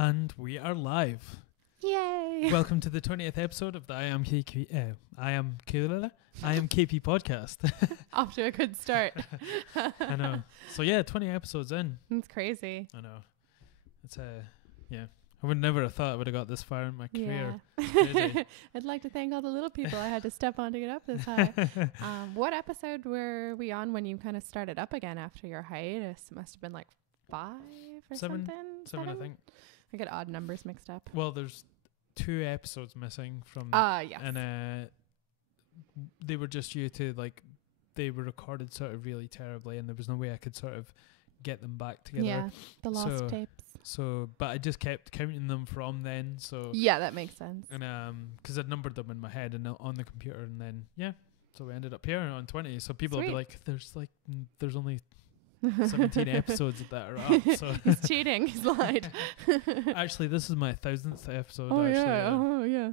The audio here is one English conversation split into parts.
And we are live. Yay! Welcome to the 20th episode of the IAMKPee podcast. Off to a good start. I know. So yeah, 20 episodes in. It's crazy. I know. It's yeah. I would never have thought I would have got this far in my career. Yeah. I'd like to thank all the little people I had to step on to get up this high. What episode were we on when you kind of started up again after your hiatus? It must have been like 5 or Seven, something. I think. I get odd numbers mixed up. Well, there's 2 episodes missing from. Yes. And they were just due to they were recorded sort of really terribly, and there was no way I could sort of get them back together. Yeah, the lost tapes. So, but I just kept counting them from then. So yeah, that makes sense. And because I'd numbered them in my head and on the computer, and then so we ended up here on 20. So people will be like, "There's only 17 episodes that are up." So he's cheating. He's lied. Actually, this is my 1000th episode. Oh yeah.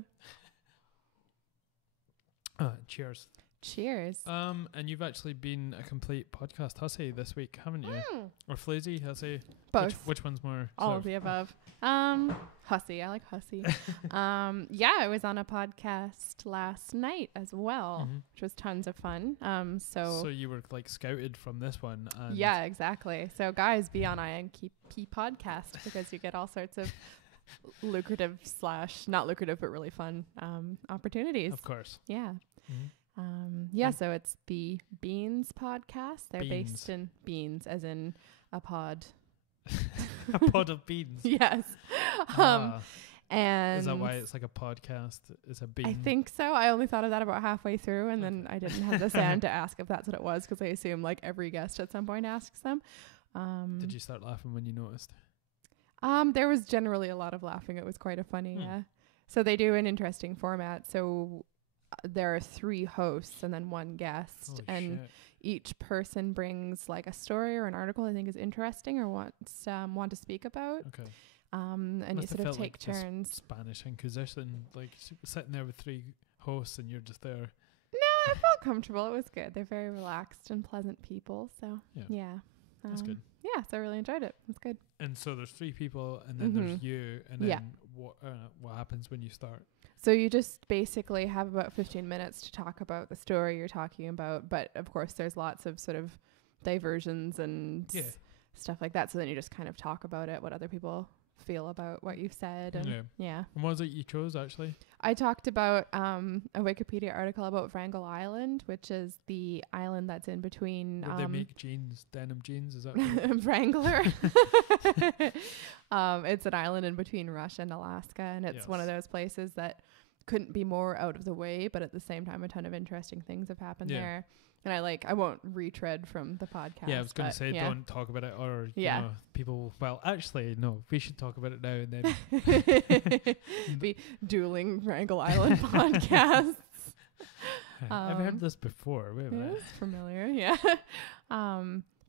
Cheers. Cheers. And you've actually been a complete podcast hussy this week, haven't you? Or floozy hussy? Both. Which one's more? All of the above. Hussy. I like hussy. I was on a podcast last night as well, which was tons of fun. So you were scouted from this one. And yeah, exactly. So guys, be on IAMKAYPEE podcast because you get all sorts of lucrative / not lucrative but really fun opportunities. Of course. Yeah. Mm-hmm. So it's the Beans podcast. They're based in beans, as in a pod. A pod of beans. Yes. And is that why it's like a podcast? It's a bean. I think so. I only thought of that about halfway through, and then I didn't have the sound to ask if that's what it was, because I assume every guest at some point asks them. Did you start laughing when you noticed? There was generally a lot of laughing. It was quite a funny. Yeah. So they do an interesting format. So there are 3 hosts and then 1 guest. Holy and shit. Each person brings a story or an article I think is interesting or want to speak about. Okay. And you sort of take turns. Spanish Inquisition, sitting there with 3 hosts and you're just there. No, I felt comfortable. It was good. They're very relaxed and pleasant people. So yeah. That's good. Yeah, so I really enjoyed it. It's good. And so there's 3 people, and then there's you, and then what happens when you start? So you just basically have about 15 minutes to talk about the story you're talking about, but of course there's lots of sort of diversions and stuff like that. So then you just kind of talk about it, what other people feel about what you've said. And And what was it you chose, actually? I talked about a Wikipedia article about Wrangel Island, which is the island that's in between. Where they make jeans, denim jeans, is that right? Wrangler. It's an island in between Russia and Alaska, and it's one of those places that couldn't be more out of the way, but at the same time a ton of interesting things have happened there. And I won't retread from the podcast. Yeah, I was going to say, don't talk about it, or you know, people. Well, actually, no, we should talk about it now and then. Be dueling Wrangel Island podcasts. I've heard this before. Wait a minute. It's familiar, yeah.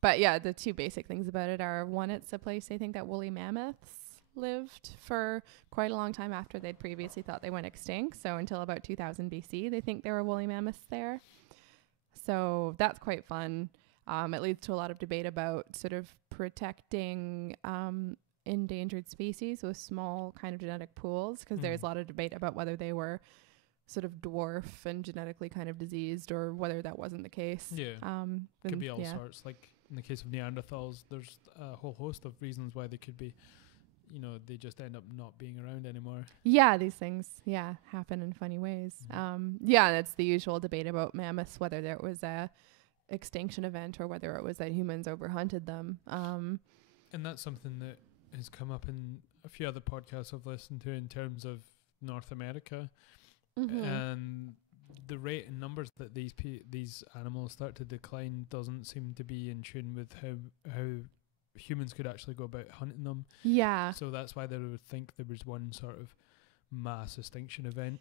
But yeah, the 2 basic things about it are, one, it's a place I think that woolly mammoths lived for quite a long time after they'd previously thought they went extinct. So until about 2000 BC, they think there were woolly mammoths there. So that's quite fun. It leads to a lot of debate about sort of protecting endangered species with small kind of genetic pools, because there's a lot of debate about whether they were sort of dwarf and genetically kind of diseased, or whether that wasn't the case. Yeah. Could be all sorts. Like in the case of Neanderthals, there's a whole host of reasons why they could be, they just end up not being around anymore. Yeah, these things, happen in funny ways. That's the usual debate about mammoths, whether there was a extinction event or whether it was that humans overhunted them. And that's something that has come up in a few other podcasts I've listened to in terms of North America. And the rate and numbers that these animals start to decline doesn't seem to be in tune with how humans could actually go about hunting them. Yeah. So that's why they would think there was one sort of mass extinction event.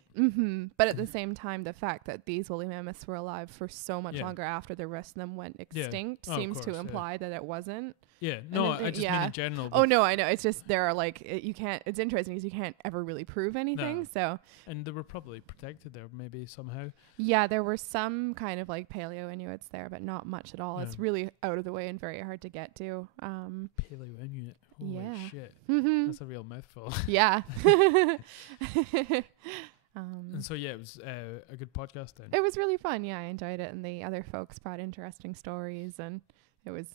But at the same time, the fact that these woolly mammoths were alive for so much longer after the rest of them went extinct seems to imply that it wasn't. Yeah, no, I just mean in general. Oh no, I know. It's just there are you can't. It's interesting because you can't ever really prove anything. No. So. And they were probably protected there, maybe somehow. Yeah, there were some kind of paleo Inuits there, but not much at all. Yeah. It's really out of the way and very hard to get to. Paleo Inuit. Holy shit. Mm-hmm. That's a real mouthful. Yeah. And so, yeah, it was a good podcast then. It was really fun. Yeah, I enjoyed it. And the other folks brought interesting stories, and it was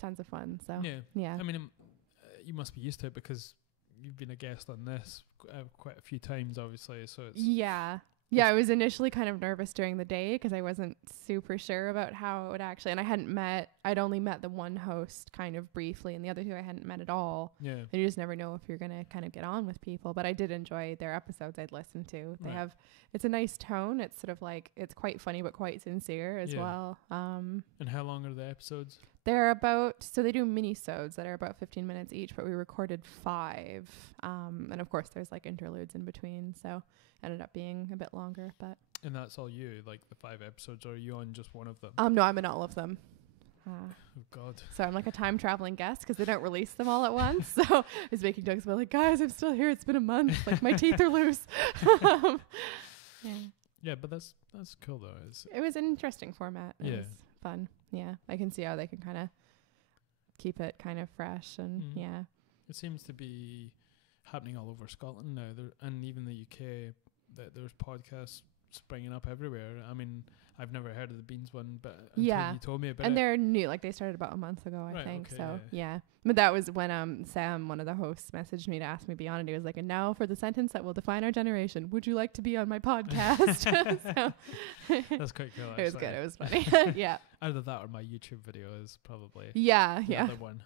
tons of fun. So, yeah. I mean, you must be used to it because you've been a guest on this quite a few times, obviously. So it's Yeah, I was initially kind of nervous during the day because I wasn't super sure about how it would actually, and I'd only met the one host kind of briefly, and the other two I hadn't met at all. Yeah. And you just never know if you're going to kind of get on with people. But I did enjoy their episodes I'd listened to. They have, it's a nice tone. It's sort of like, it's quite funny, but quite sincere as well. And how long are the episodes? They're about, so they do mini-sodes that are about 15 minutes each, but we recorded 5. And of course there's like interludes in between. So ended up being a bit longer, but. And that's all you, like the 5 episodes, or are you on just one of them? No, I'm in all of them. Oh God. So I'm like a time traveling guest because they don't release them all at once. So I was making jokes about like, guys, I'm still here. It's been a month. Like my teeth are loose. Yeah, but that's cool though. It was an interesting format. It was fun. Yeah, I can see how they can kind of keep it kind of fresh and It seems to be happening all over Scotland now, and even the UK. That there's podcasts springing up everywhere. I mean, I've never heard of the Beans one, but until you told me about it. And they're new, like they started about a month ago, I think. Okay, so yeah. But that was when Sam, one of the hosts, messaged me to ask me to be on, and he was like, "And now for the sentence that will define our generation, would you like to be on my podcast?" So that's quite cool. It was good. It was funny. Yeah. Either that or my YouTube video is probably the other one.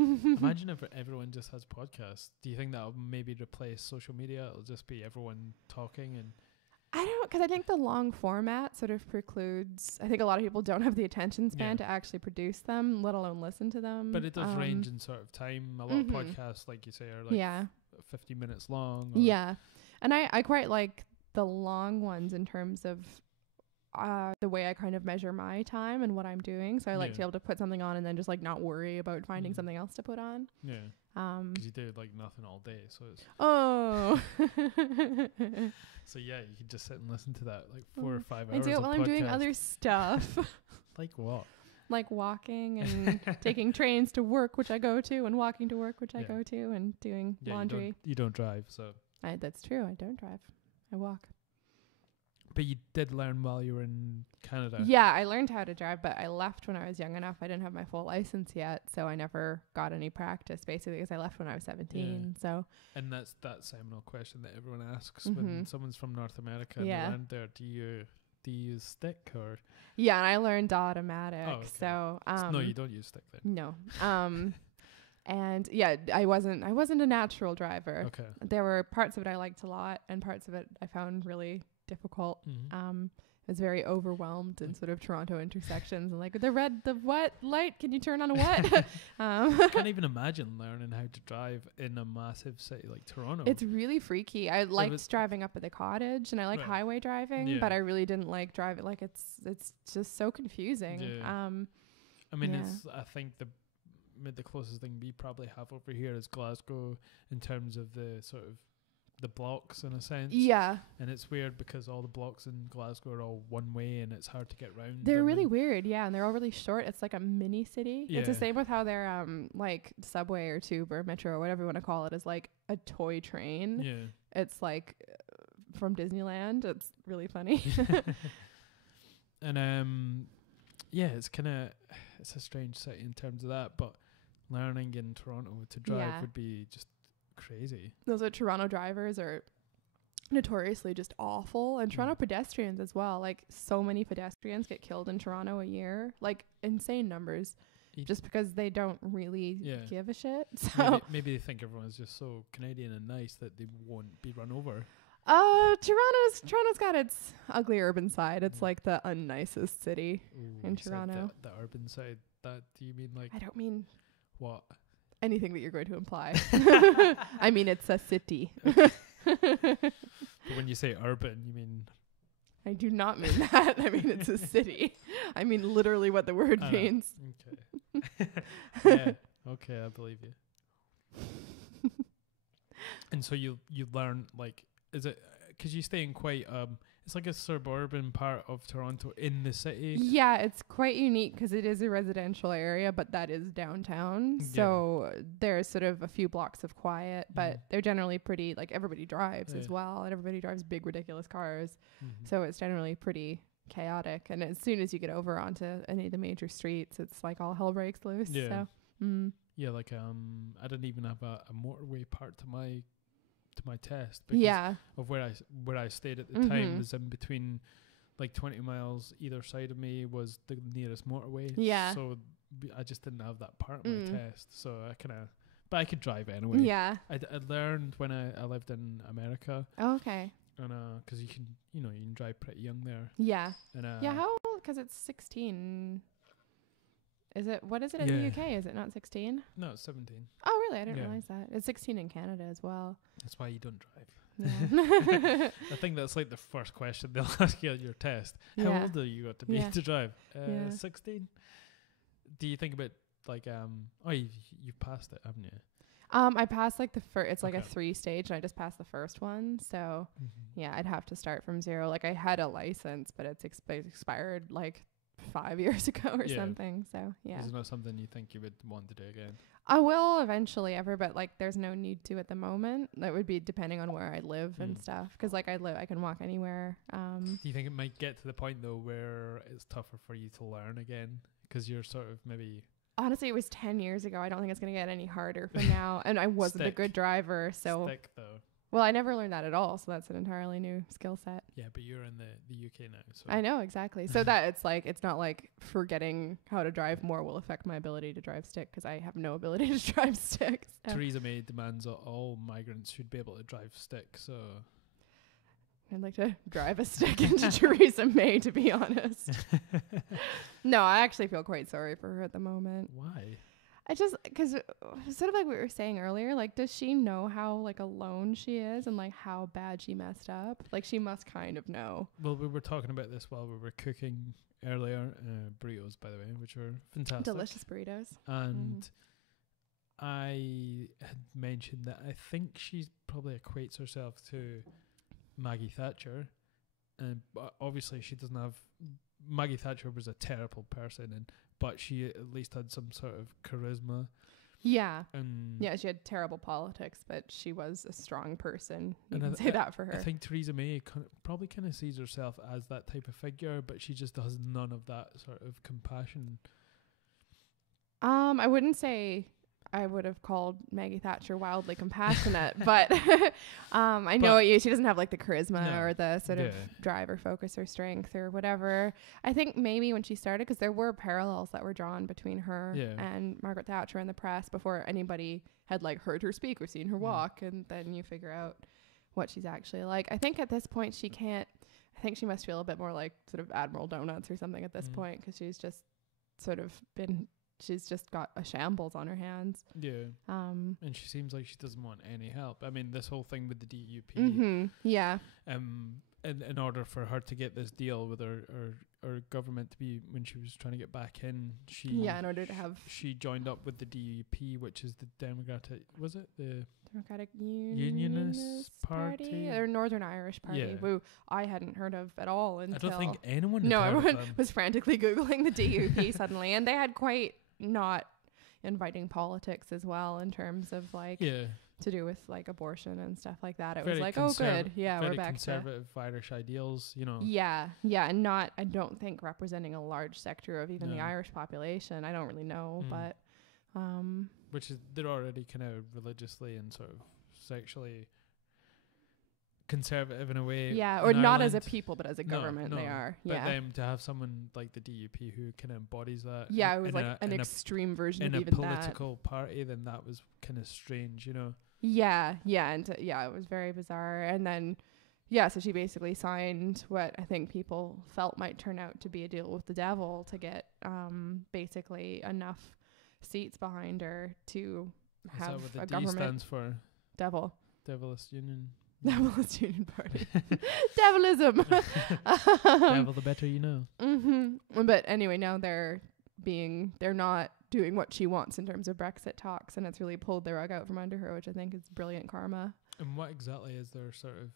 Imagine if everyone just has podcasts. Do you think that'll maybe replace social media? It'll just be everyone talking and. I don't, because I think the long format sort of precludes. I think a lot of people don't have the attention span to actually produce them, let alone listen to them. But it does range in sort of time. A lot of podcasts, like you say, are like 50 minutes long. Yeah, and I quite like the long ones in terms of the way I kind of measure my time and what I'm doing. So I like to be able to put something on and then just like not worry about finding something else to put on. Yeah. Because you do like nothing all day, so it's so yeah, you can just sit and listen to that like 4 or 5 hours. I do it while I'm doing other stuff. Like what? Like walking and taking trains to work, which I go to, and walking to work, which I go to, and doing laundry. You don't drive, so that's true. I don't drive. I walk. But you did learn while you were in Canada. Yeah, I learned how to drive, but I left when I was young enough. I didn't have my full license yet, so I never got any practice, basically, because I left when I was 17. So. And that's that seminal question that everyone asks when someone's from North America and they're around there. Do you use stick or? Yeah, and I learned automatic. Oh, okay. So. No, you don't use stick then. No. And yeah, I wasn't a natural driver. Okay. There were parts of it I liked a lot, and parts of it I found really difficult. I was very overwhelmed in sort of Toronto intersections and like the what light, can you turn on a what? I can't even imagine learning how to drive in a massive city like Toronto. It's really freaky. I liked driving up at the cottage and I like highway driving, but I really didn't like driving. Like it's just so confusing. I mean, I think the closest thing we probably have over here is Glasgow in terms of the sort of the blocks in a sense. Yeah. And it's weird because all the blocks in Glasgow are all one way and it's hard to get round. They're really weird, and they're all really short. It's like a mini city. Yeah. It's the same with how their like subway or tube or metro or whatever you want to call it is like a toy train. Yeah. It's like from Disneyland. It's really funny. And it's a strange city in terms of that, but learning in Toronto to drive would be just crazy. Those Toronto drivers are notoriously just awful, and Toronto pedestrians as well. Like so many pedestrians get killed in Toronto a year, like insane numbers, just because they don't really give a shit. So maybe they think everyone's just so Canadian and nice that they won't be run over. Toronto's got its ugly urban side. It's like the unnicest city in Toronto. The urban side. That do you mean like? I don't mean what. Anything that you're going to imply. I mean, it's a city. But when you say urban, you mean? I do not mean that. I mean, it's a city. I mean, literally what the word means. Okay. Yeah. Okay, I believe you. And so you learn, like, is it, because you stay in quite, It's like a suburban part of Toronto in the city. Yeah, it's quite unique because it is a residential area, but that is downtown. So there's sort of a few blocks of quiet, but they're generally pretty, like everybody drives as well, and everybody drives big, ridiculous cars. So it's generally pretty chaotic. And as soon as you get over onto any of the major streets, it's like all hell breaks loose. Yeah. So, yeah, like I didn't even have a motorway part to my test because of where I stayed at the time was in between, like 20 miles either side of me was the nearest motorway. Yeah. So I just didn't have that part of my test. So but I could drive anyway. Yeah. I learned when I lived in America. Oh, okay. And because you can drive pretty young there. Yeah. And how old? Because it's 16. What is it in the UK? Is it not 16? No, it's 17. Oh, really? I didn't realize that. It's 16 in Canada as well. That's why you don't drive. Yeah. I think that's like the first question they'll ask you on your test. How old are you got to be to drive? 16. Do you think about like you've passed it, haven't you? I passed like the first. It's like a 3-stage, and I just passed the first one. So yeah, I'd have to start from zero. Like I had a license, but it's expired like 5 years ago or something. So yeah. Is it not something you think you would want to do again? I will eventually but like there's no need to at the moment. That would be depending on where I live and stuff. Because like I can walk anywhere. Do you think it might get to the point though where it's tougher for you to learn again? Because you're sort of maybe... Honestly, it was 10 years ago. I don't think it's going to get any harder from now. And I wasn't a good driver, so... Stick, though. Well, I never learned that at all, so that's an entirely new skill set. Yeah, but you're in the UK now, so... I know, exactly. So that it's not like forgetting how to drive more will affect my ability to drive stick, because I have no ability to drive stick. So. Theresa May demands all migrants should be able to drive stick, so... I'd like to drive a stick into Theresa May, to be honest. No, I actually feel quite sorry for her at the moment. Why? Because sort of like we were saying earlier, like, does she know how, like, alone she is and, like, how bad she messed up? Like, she must kind of know. Well, we were talking about this while we were cooking earlier. Burritos, by the way, which were fantastic. Delicious burritos. And I had mentioned that I think she probably equates herself to Maggie Thatcher, and obviously she doesn't have... Maggie Thatcher was a terrible person, but she at least had some sort of charisma. Yeah. Yeah, she had terrible politics, but she was a strong person. You can say that for her. I think Theresa May probably kind of sees herself as that type of figure, but she just has none of that sort of compassion. I wouldn't say I would have called Maggie Thatcher wildly compassionate, but I know what you. She doesn't have like the charisma or the sort of drive or focus or strength or whatever. I think maybe when she started, because there were parallels that were drawn between her and Margaret Thatcher in the press before anybody had like heard her speak or seen her walk, and then you figure out what she's actually like. I think at this point she can't. I think she must feel a bit more like sort of Admiral Donuts or something at this point, because she's just sort of been. She's just got a shambles on her hands. Yeah. And she seems like she doesn't want any help. I mean, this whole thing with the DUP. Yeah. In order for her to get this deal with her government to be, when she was trying to get back in, in order to have... She joined up with the DUP, which is the Democratic... Was it? The... Democratic Unionist Party? Or Northern Irish Party, who I hadn't heard of at all until... I don't think anyone had No, heard everyone of them. was frantically Googling the DUP suddenly, and they had quite not inviting politics as well in terms of like to do with like abortion and stuff like that. It was like, oh good, we're back conservative Irish ideals, you know. And not, I don't think representing a large sector of even the Irish population. I don't really know, but which is, they're already kind of religiously and sort of sexually conservative in a way. Yeah, or not as a people, but as a government, they are. But them to have someone like the DUP who kind of embodies that. Yeah, it was like an extreme version of even that. In a political party, then that was kind of strange, you know. Yeah, and it was very bizarre. And then, so she basically signed what I think people felt might turn out to be a deal with the devil to get basically enough seats behind her to have what the a D government. Stands for? Devil. Devilist Union. Devilist Union Party. Devilism. Devil the better you know. But anyway, now they're not doing what she wants in terms of Brexit talks, and it's really pulled the rug out from under her, which I think is brilliant karma. And what exactly is their sort of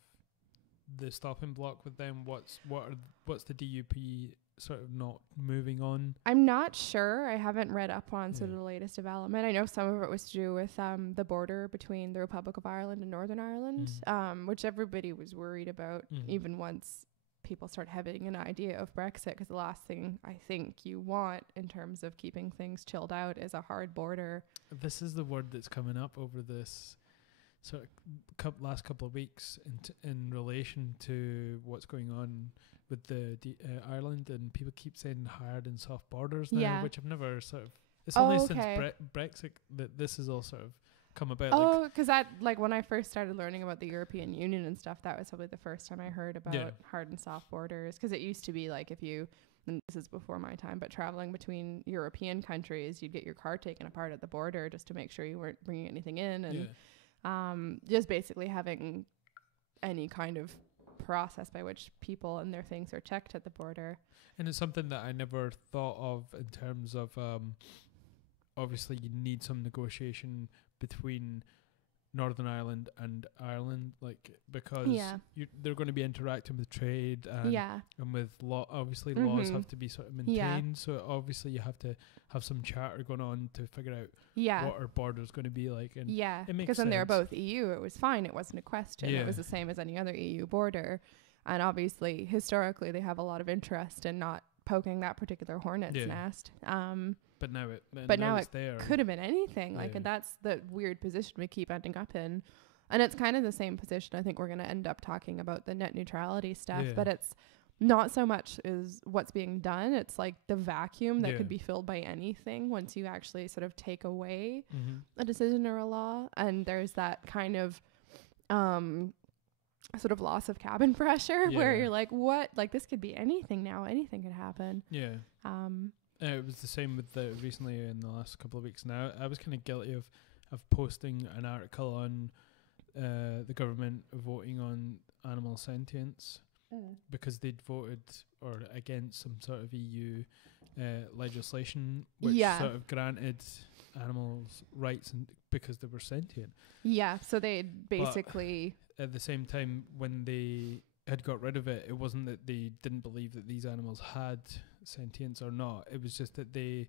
the stopping block with them? What's the DUP sort of not moving on? I'm not sure. I haven't read up on sort of the latest development. I know some of it was to do with the border between the Republic of Ireland and Northern Ireland, which everybody was worried about, even once people start having an idea of Brexit, because the last thing I think you want in terms of keeping things chilled out is a hard border. This is the word that's coming up over this sort of last couple of weeks in relation to what's going on with the Ireland, and people keep saying hard and soft borders now, which I've never sort of. It's only since Brexit that this is all sort of come about. Oh, because when I first started learning about the European Union and stuff, that was probably the first time I heard about hard and soft borders. Because it used to be like, if you, and this is before my time, but traveling between European countries, you'd get your car taken apart at the border just to make sure you weren't bringing anything in, and just basically having any kind of process by which people and their things are checked at the border. And it's something that I never thought of in terms of obviously you need some negotiation between Northern Ireland and Ireland, because they're going to be interacting with trade and with law. Obviously, laws have to be sort of maintained. So obviously, you have to have some chatter going on to figure out what our border is going to be like. And it makes sense. Because when they were both EU, it was fine. It wasn't a question. It was the same as any other EU border. And obviously, historically, they have a lot of interest in not poking that particular hornet's nest. But now it there. Could have been anything. And that's the weird position we keep ending up in. And it's kind of the same position. I think we're going to end up talking about the net neutrality stuff, but it's not so much is what's being done. It's like the vacuum that could be filled by anything once you actually sort of take away a decision or a law. And there's that kind of sort of loss of cabin pressure where you're like, what? Like, this could be anything now. Anything could happen. Yeah. It was the same with recently in the last couple of weeks now. I was kind of guilty of posting an article on the government voting on animal sentience because they'd voted or against some sort of EU legislation which sort of granted animals rights because they were sentient. Yeah, so they basically... But at the same time, when they had got rid of it, it wasn't that they didn't believe that these animals had sentience or not. It was just that they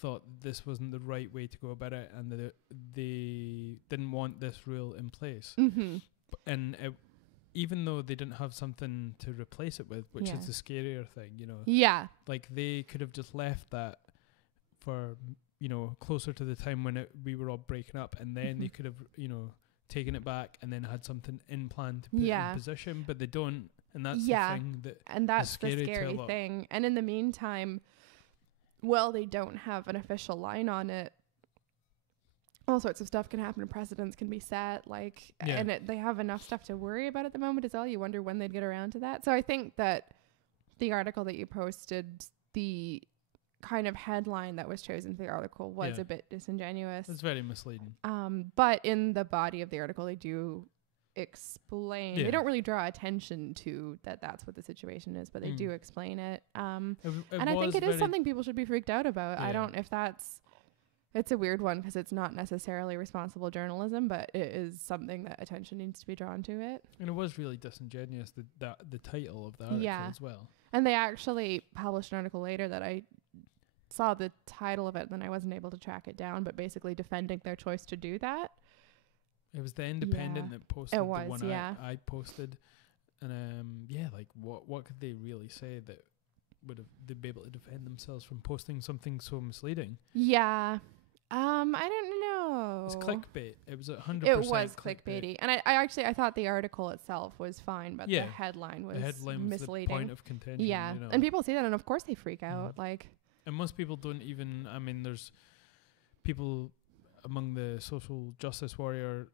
thought this wasn't the right way to go about it, and that they didn't want this rule in place. And even though they didn't have something to replace it with, which is the scarier thing, like they could have just left that for closer to the time when we were all breaking up, and then they could have taken it back and then had something in plan to put in position, but they don't. And that's the thing that's the scary thing. And in the meantime, well, they don't have an official line on it. All sorts of stuff can happen and precedents can be set, and they have enough stuff to worry about at the moment as well. You wonder when they'd get around to that. So I think that the article that you posted, the kind of headline that was chosen for the article was a bit disingenuous. It's very misleading. But in the body of the article, they do explain. They don't really draw attention to that's what the situation is, but they do explain it. And I think it is something people should be freaked out about. I don't if it's a weird one because it's not necessarily responsible journalism, but it is something that attention needs to be drawn to it. And it was really disingenuous, the title of the article as well. And they actually published an article later that I saw the title of it, and then I wasn't able to track it down, but basically defending their choice to do that. It was the Independent that posted the one I posted. And what could they really say that they'd be able to defend themselves from posting something so misleading? Yeah. I don't know. It's clickbait. It was 100% It was clickbaity. And I thought the article itself was fine, but the headline was misleading. Was the point of contention. Yeah. And people see that, and of course they freak out. And most people don't even, there's people among the social justice warrior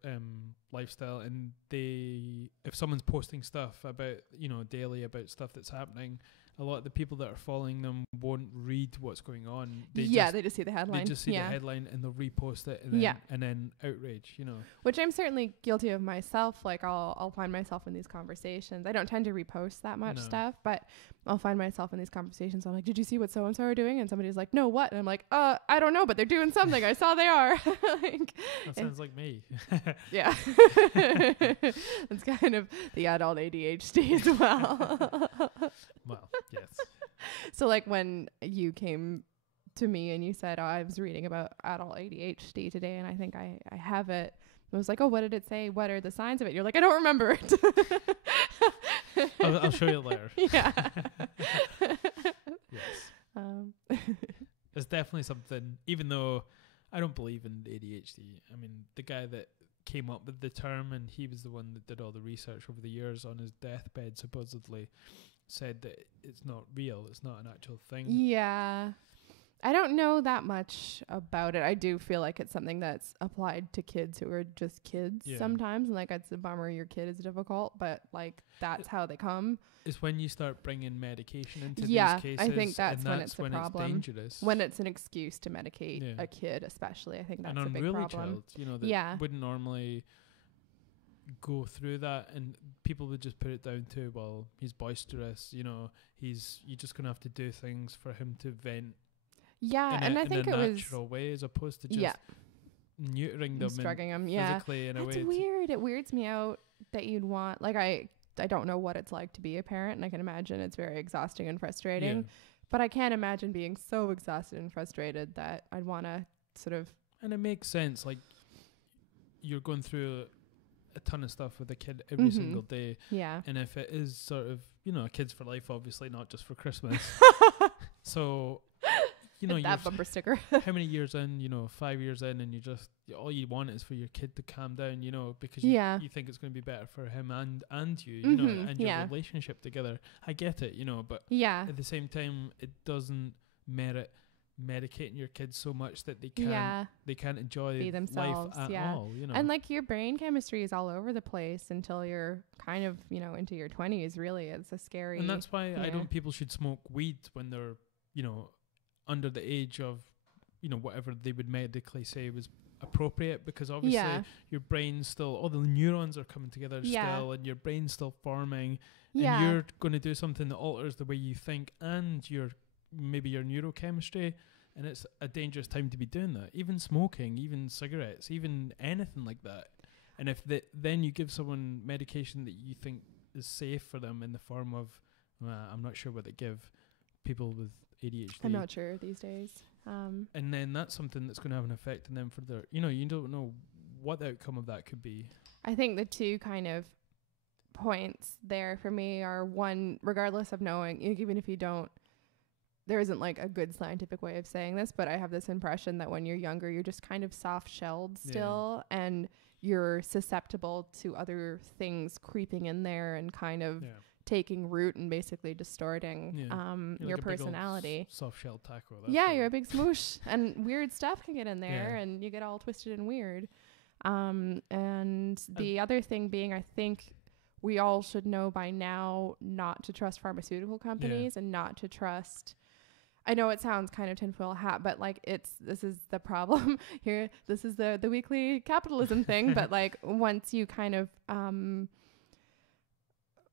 lifestyle, and if someone's posting stuff about, daily about stuff that's happening, a lot of the people that are following them won't read what's going on. They just see the headline. They just see the headline and they'll repost it and then outrage, Which I'm certainly guilty of myself. Like I'll find myself in these conversations. I don't tend to repost that much stuff, but I'll find myself in these conversations. I'm like, did you see what so-and-so are doing? And somebody's like, no, what? And I'm like, I don't know, but they're doing something. I saw they are. That sounds like me. Yeah. It's kind of the adult ADHD as well. Well, yes. So like when you came to me and you said, I was reading about adult ADHD today and I think I have it. I was like, oh, what did it say? What are the signs of it? You're like, I don't remember it. I'll show you later. Yeah. Yes. It's definitely something, even though I don't believe in ADHD. I mean, the guy that came up with the term, and he was the one that did all the research over the years on his deathbed, supposedly said that it's not real, it's not an actual thing. Yeah. I don't know that much about it. I do feel like it's something that's applied to kids who are just kids sometimes. And like, it's a bummer your kid is difficult, but like, that's how they come. It's when you start bringing medication into these cases. I think that's when it's a problem. It's dangerous. When it's an excuse to medicate a kid, especially. I think that's a big problem. Child, that wouldn't normally go through that, and people would just put it down to, well, he's boisterous, you're just gonna have to do things for him to vent. Yeah, and I think it was in a natural way, as opposed to just neutering them, struggling them. Physically in a way. It's weird. It weirds me out that you'd want, like, I don't know what it's like to be a parent, and I can imagine it's very exhausting and frustrating. Yeah. But I can't imagine being so exhausted and frustrated that I'd want to sort of. And it makes sense. Like, you're going through a ton of stuff with a kid every single day. Yeah. And if it is sort of, kids for life, obviously, not just for Christmas. So, that bumper sticker. How many years in, 5 years in, and all you want is for your kid to calm down, because you think it's going to be better for him and you, and your relationship together. I get it, but at the same time, it doesn't merit medicating your kids so much that they can't enjoy be themselves life at all, And like, your brain chemistry is all over the place until you're kind of, into your 20s. Really, it's a scary. And that's why I don't. People should smoke weed when they're, under the age of, whatever they would medically say was appropriate, because obviously your brain's still, all the neurons are coming together still, and your brain's still forming, and you're going to do something that alters the way you think and maybe your neurochemistry, and it's a dangerous time to be doing that. Even smoking, even cigarettes, even anything like that. And if then you give someone medication that you think is safe for them in the form of, I'm not sure what they give people with ADHD. I'm not sure these days. And then that's something that's going to have an effect on them for their, you don't know what the outcome of that could be. I think the two kind of points there for me are, one, regardless of knowing, even if you don't, there isn't like a good scientific way of saying this, but I have this impression that when you're younger, you're just kind of soft-shelled still, and you're susceptible to other things creeping in there and kind of taking root and basically distorting your like personality. Soft-shelled taco. You're a big smoosh, and weird stuff can get in there, and you get all twisted and weird. And the other thing being, I think we all should know by now not to trust pharmaceutical companies and not to trust. I know it sounds kind of tinfoil hat, but like, this is the problem here. This is the weekly capitalism thing. But like, once you kind of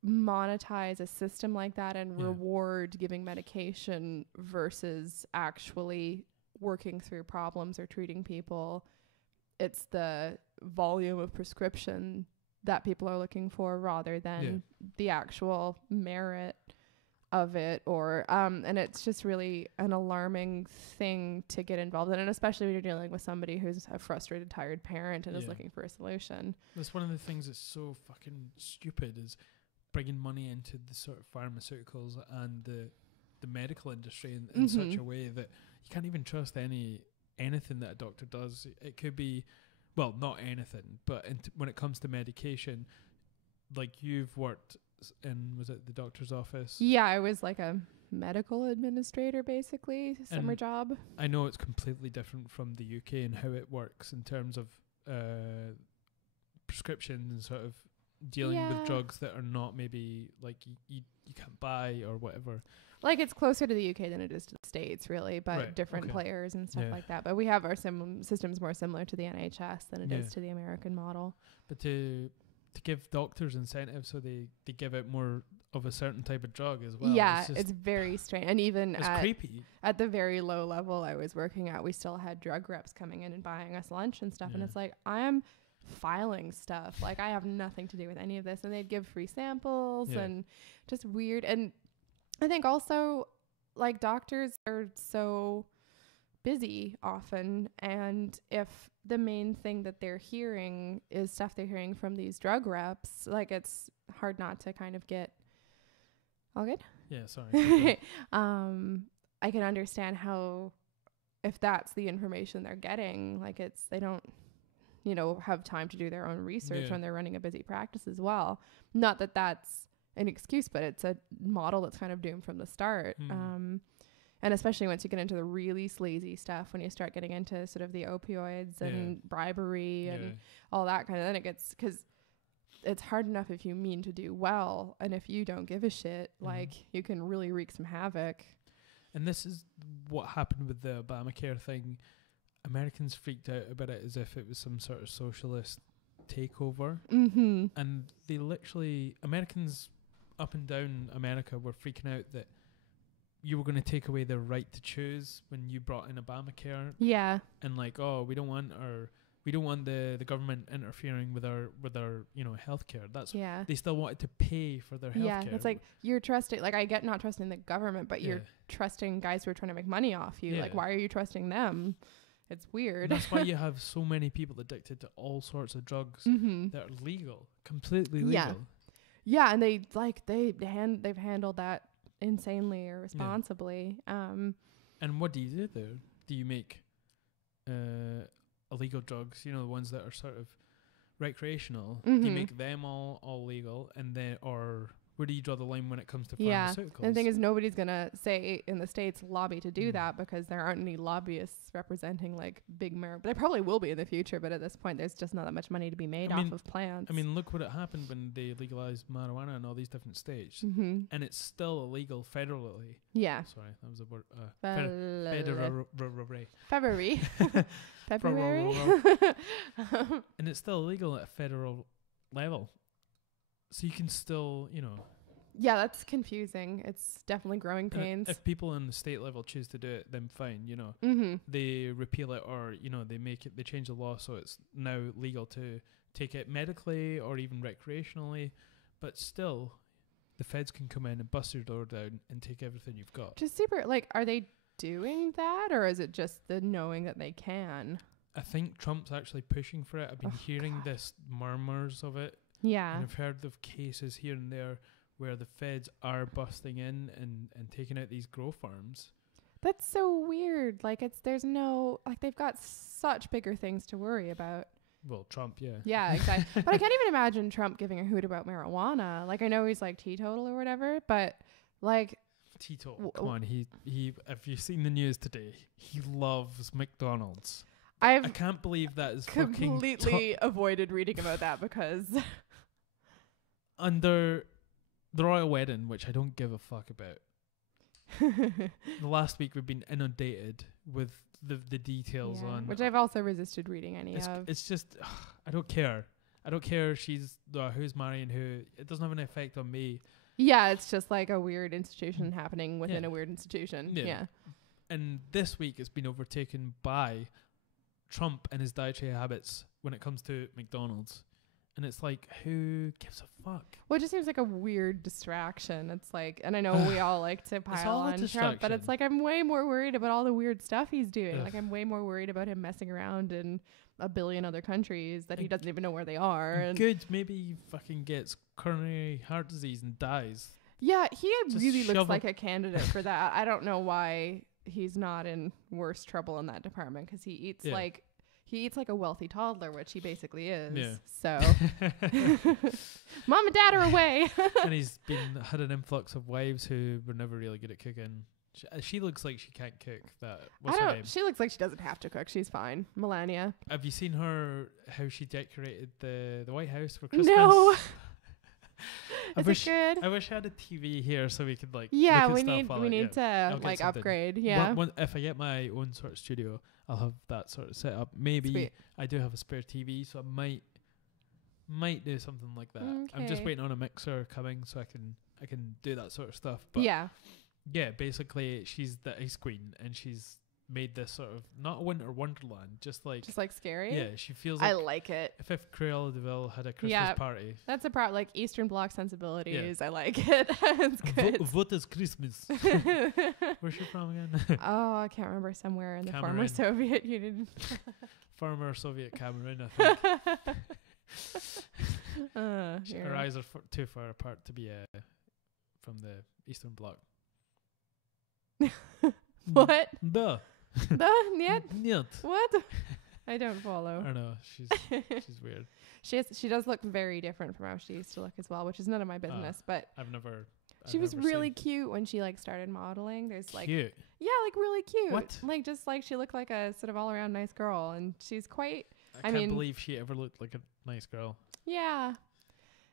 monetize a system like that and reward giving medication versus actually working through problems or treating people, it's the volume of prescription that people are looking for rather than the actual merit of it, or and it's just really an alarming thing to get involved in, and especially when you're dealing with somebody who's a frustrated, tired parent and is looking for a solution. That's one of the things that's so fucking stupid, is bringing money into the sort of pharmaceuticals and the medical industry in such a way that you can't even trust anything that a doctor does. It could be, well, not anything, but when it comes to medication, like, you've worked in, was it the doctor's office? Yeah, I was like a medical administrator, basically, summer job. I know it's completely different from the UK and how it works in terms of prescriptions and sort of dealing with drugs that are not maybe like you can't buy or whatever. Like it's closer to the UK than it is to the States, really, but different players and stuff like that. But we have our systems more similar to the NHS than it is to the American model. But to give doctors incentives so they give out more of a certain type of drug as well. Yeah, it's very strange. And even creepy. At the very low level I was working at, we still had drug reps coming in and buying us lunch and stuff. And it's like, I am filing stuff. Like I have nothing to do with any of this. And they'd give free samples and just weird. And I think also like doctors are so busy often, and if the main thing that they're hearing is stuff they're hearing from these drug reps, like it's hard not to kind of get all good. Yeah, sorry. I can understand how if that's the information they're getting, like they don't, have time to do their own research when they're running a busy practice as well. Not that that's an excuse, but it's a model that's kind of doomed from the start. And especially once you get into the really sleazy stuff, when you start getting into sort of the opioids and bribery and all that kind of, then it gets, because it's hard enough if you mean to do well, and if you don't give a shit, like you can really wreak some havoc. And this is what happened with the Obamacare thing. Americans freaked out about it as if it was some sort of socialist takeover. And they literally, Americans up and down America were freaking out that you were going to take away their right to choose when you brought in Obamacare. Yeah. And like, oh, we don't want the government interfering with our healthcare. That's they still wanted to pay for their healthcare. Yeah, it's like you're trusting, like I get not trusting the government, but you're trusting guys who are trying to make money off you. Like, why are you trusting them? It's weird. And that's why you have so many people addicted to all sorts of drugs that are legal, completely legal. Yeah, and they've handled that insanely or responsibly. And what do you do there? Do you make illegal drugs, the ones that are sort of recreational? Do you make them all legal, and then, or where do you draw the line when it comes to pharmaceuticals? And the thing is, nobody's gonna say in the States lobby to do that, because there aren't any lobbyists representing like big marijuana. There probably will be in the future, but at this point there's just not that much money to be made off of plants. I mean, look what happened when they legalized marijuana in all these different states, and it's still illegal federally. Yeah. Sorry, that was a word. February. And it's still illegal at a federal level. So you can still, Yeah, that's confusing. It's definitely growing pains. If people on the state level choose to do it, then fine, They repeal it, or, they change the law so it's now legal to take it medically or even recreationally. But still, the feds can come in and bust your door down and take everything you've got. Just super, are they doing that, or is it just the knowing that they can? I think Trump's actually pushing for it. I've been hearing this murmurs of it. Yeah. And I've heard of cases here and there where the feds are busting in and taking out these grow farms. That's so weird. There's no, they've got such bigger things to worry about. Well, Trump, yeah. Yeah, exactly. But I can't even imagine Trump giving a hoot about marijuana. I know he's teetotal or whatever, but teetotal. Come on, he if you've seen the news today, he loves McDonald's. I can't believe that is completely avoided reading about that, because under the royal wedding, which I don't give a fuck about. The last week we've been inundated with the details on, which I've also resisted reading any of. It's just I don't care. She's who's marrying who. It doesn't have an effect on me. Yeah, it's just a weird institution happening within a weird institution. Yeah. And this week it's been overtaken by Trump and his dietary habits when it comes to McDonald's. And it's who gives a fuck? Well, it just seems like a weird distraction. It's and I know we all like to pile on Trump, but it's I'm way more worried about all the weird stuff he's doing. I'm way more worried about him messing around in a billion other countries that he doesn't even know where they are. And good, maybe he fucking gets coronary heart disease and dies. Yeah, he really looks like a candidate for that. I don't know why he's not in worse trouble in that department, because he eats he eats like a wealthy toddler, which he basically is. Yeah. So, mom and dad are away. And he's had an influx of wives who were never really good at cooking. She looks like she can't cook. What's her name? She looks like she doesn't have to cook. She's fine. Melania. Have you seen how she decorated the White House for Christmas? No. Is it good? I wish I had a TV here so we could like. Yeah, look at we stuff need while we I- need yeah. I'll to get like something. upgrade. Yeah. If I get my own sort of studio, I'll have that sort of set up. Maybe Sweet. I do have a spare TV, so I might do something like that. I'm just Okay. waiting on a mixer coming so I can do that sort of stuff. But Yeah. yeah, basically she's the ice queen and she's made this sort of not a winter wonderland, just like Scary. yeah, she feels I like like it. if Cruella de Vil had a Christmas Yeah. party. That's a part like Eastern Bloc sensibilities. I like it. It's good. What is Christmas? Where's she from again? Oh, I can't remember. Somewhere in the former Cameroon. Soviet Union. Former Soviet Cameroon, I think. Her Yeah. eyes are too far apart to be from the Eastern Bloc. What? Duh. Yet? Нет. What? I don't follow. I don't know. She's weird. She does look very different from how she used to look as well, which is none of my business. But I've never. she was really cute when she like started modeling. There's like cute. yeah, like really cute. What? Like just like she looked like a sort of all around nice girl, and she's quite I mean- can't believe she ever looked like a nice girl. yeah.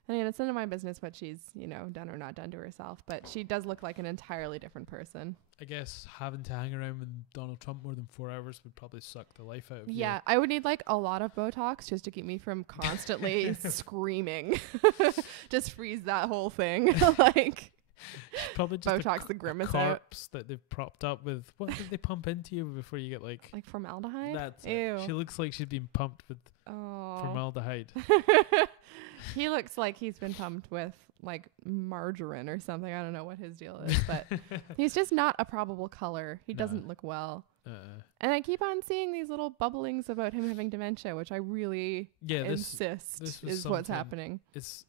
I mean, it's none of my business what she's done or not done to herself, but she does look like an entirely different person. I guess having to hang around with Donald Trump more than 4 hours would probably suck the life out of you. Yeah, I would need like a lot of Botox just to keep me from constantly screaming. Just freeze that whole thing. Like Probably just Botox the grimace out. corpse that they've propped up with. What did they pump into you before you get like? Like formaldehyde? That's Ew. it. She looks like she's been pumped with Oh. formaldehyde. He looks like he's been pumped with like margarine or something. I don't know what his deal is, but he's just not a probable color. He No. doesn't look well. Uh, And I keep on seeing these little bubblings about him having dementia, which I really yeah, insist this was is what's something- happening. it's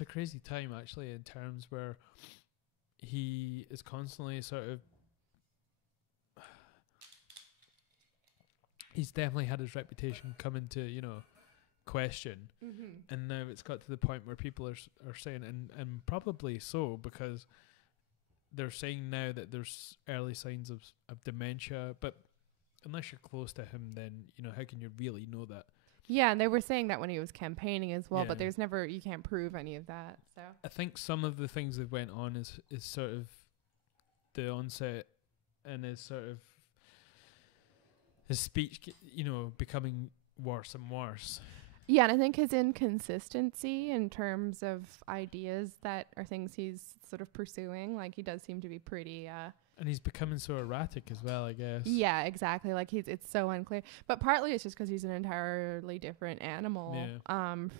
a crazy time actually in terms where he is constantly sort of. He's definitely had his reputation come into question. Mm-hmm. And now it's got to the point where people are saying, and probably so, because they're saying now that there's early signs of dementia, but unless you're close to him, then how can you really know that? Yeah, and they were saying that when he was campaigning as well, but Yeah. there's never, you can't prove any of that. So I think some of the things that went on is sort of the onset and is sort of his speech, becoming worse and worse. yeah, and I think his inconsistency in terms of ideas that are things he's sort of pursuing, like he does seem to be pretty And he's becoming so erratic as well, I guess. yeah, exactly. Like it's so unclear. But partly it's just because he's an entirely different animal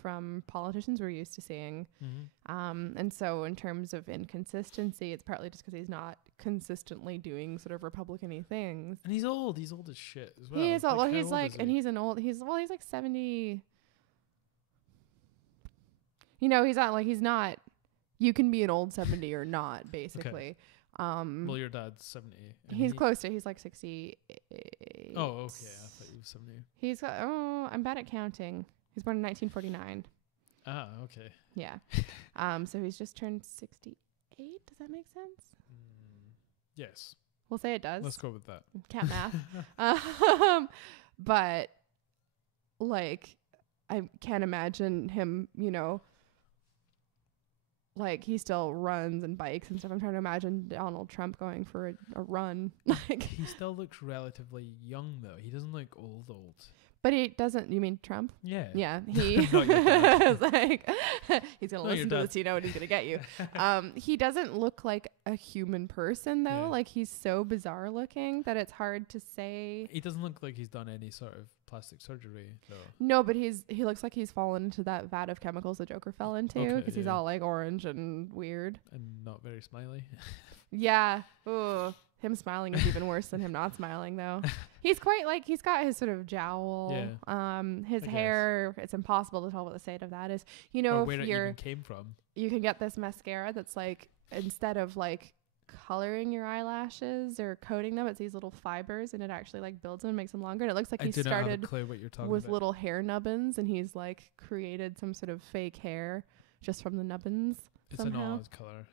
from politicians we're used to seeing. Mm-hmm. And so in terms of inconsistency, it's partly just because he's not consistently doing sort of Republican-y things. And he's old. He's old as shit as well. He is old. Well, how he's old like, is and he? he's an old. He's like 70. He's not like he's not. You can be an old 70 or not, basically. Well, your dad's 70. and He's close to. He's like 60. Oh, okay. I thought he was 70. He's got. Oh, I'm bad at counting. He's born in 1949. Ah, okay. Yeah. So he's just turned 68. Does that make sense? Yes. We'll say it does. Let's go with that. Can't math. But like, I can't imagine him, like he still runs and bikes and stuff. I'm trying to imagine Donald Trump going for a run. Like, He still looks relatively young, though. He doesn't look old. but he doesn't. You mean Trump? Yeah. Yeah, he Not your dad. is like he's gonna Not your listen to dad. this. You know what he's gonna get you. He doesn't look like a human person though. Yeah. Like he's so bizarre looking that it's hard to say. He doesn't look like he's done any sort of plastic surgery, though. No, but he looks like he's fallen into that vat of chemicals the Joker fell into Okay, because he's yeah. all like orange and weird. And not very smiley. Yeah. Ooh. Him smiling is even worse than him not smiling though. He's quite like he's got his sort of jowl. Yeah. His I guess. hair, it's impossible to tell what the state of that is. Or where if it you're even came from. you can get this mascara that's like instead of like coloring your eyelashes or coating them, it's these little fibers and it actually like builds them and makes them longer. And it looks like I he do not have a started clue what you're talking with about. little hair nubbins and he's like created some sort of fake hair just from the nubbins. It's somehow. an odd colour.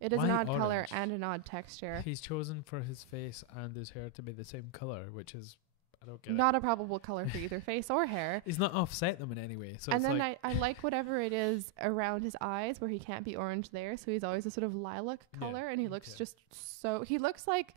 It is Why an odd color orange? and an odd texture. He's chosen for his face and his hair to be the same colour, which is I don't get it. Not a probable color for either face or hair. He's not offset them in any way. So And it's then like I like whatever it is around his eyes where he can't be orange there. So he's always a sort of lilac color, and he looks just so. He looks like,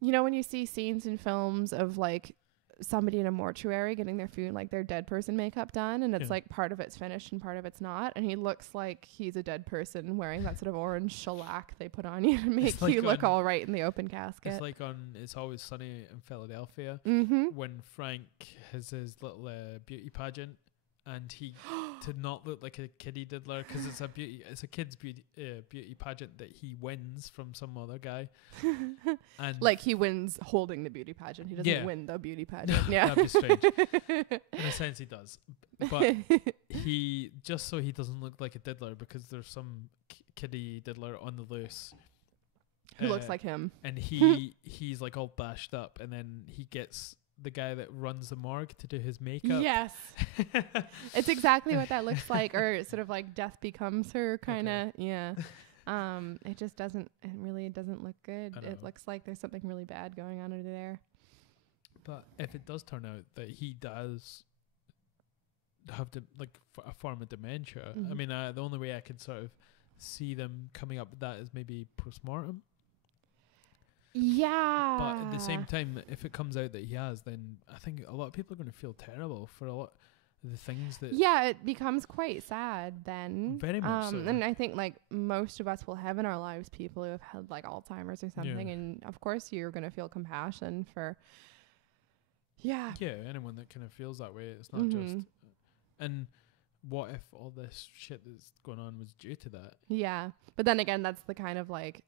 you know, when you see scenes in films of like somebody in a mortuary getting their food, like their dead person makeup done, and it's like part of it's finished and part of it's not, and he looks like he's a dead person wearing that sort of orange shellac they put on you to make you look all right in the open casket. It's like on It's Always Sunny in Philadelphia when Frank has his little beauty pageant, and he to not look like a kiddie diddler, because it's a kid's beauty pageant that he wins from some other guy, and like he wins holding the beauty pageant. He doesn't win the beauty pageant. Yeah, that'd be strange. In a sense, he does, but he just so he doesn't look like a diddler, because there's some kiddie diddler on the loose who looks like him, and he's like all bashed up, and then he gets the guy that runs the morgue to do his makeup. Yes. It's exactly what that looks like, or sort of like Death Becomes Her kind of. Okay. Yeah. It really doesn't look good. It looks like there's something really bad going on under there. But if it does turn out that he does have a form of dementia, I mean, the only way I can sort of see them coming up with that is maybe postmortem. Yeah. But at the same time, if it comes out that he has, then I think a lot of people are going to feel terrible for a lot of the things that... Yeah, it becomes quite sad then. Very much so. And I think like most of us will have in our lives people who have had like Alzheimer's or something. And of course you're going to feel compassion for... Yeah. Yeah, anyone that kind of feels that way. It's not just... And what if all this shit that's going on was due to that? Yeah. But then again, that's the kind of like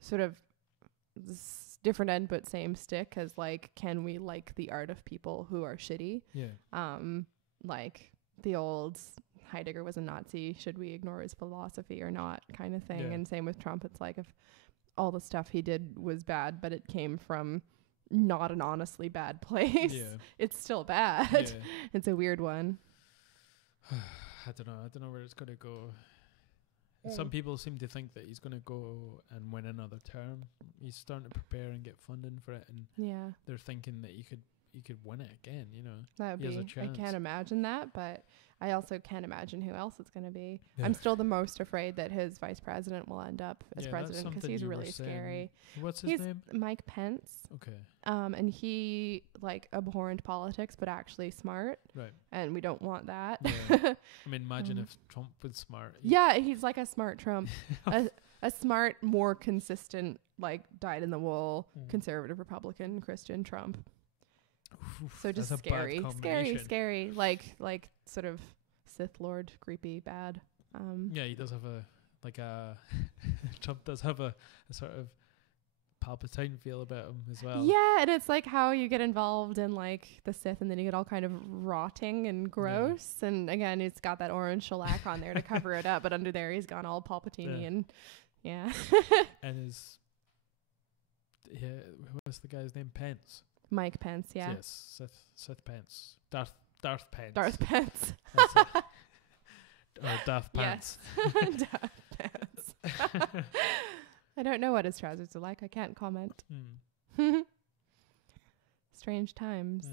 sort of different end but same stick as like, can we like the art of people who are shitty? Yeah. Like the old Heidegger was a Nazi, should we ignore his philosophy or not kind of thing. Yeah. And same with Trump. It's like if all the stuff he did was bad but it came from not an honestly bad place, it's still bad. Yeah. It's a weird one. I don't know where it's going to go. Some people seem to think that he's going to go and win another term. He's starting to prepare and get funding for it, and they're thinking that he could win it again. You know, that would be. I can't imagine that, but I also can't imagine who else it's going to be. Yeah. I'm still the most afraid that his vice president will end up as president, because he's really scary. What's his name? Mike Pence. Okay. And he like abhorrent politics, but actually smart. Right. And we don't want that. Yeah. I mean, imagine if Trump was smart. Yeah, he's like a smart Trump. a smart, more consistent, like dyed-in-the-wool conservative Republican Christian Trump. Oof, so just scary. Like sort of Sith Lord, creepy, bad. Yeah, he does have Trump does have a sort of Palpatine feel about him as well. Yeah, and it's like how you get involved in like the Sith, and then you get all kind of rotting and gross. Yeah. And again, he's got that orange shellac on there to cover it up, but under there he's gone all Palpatine and and what's the guy's name? Pence. Mike Pence, yeah. Yes, Sith Pence. Darth Pence. Darth Pence. Or Daft Pants. Yes. Daft Pants. I don't know what his trousers are like. I can't comment. Strange times.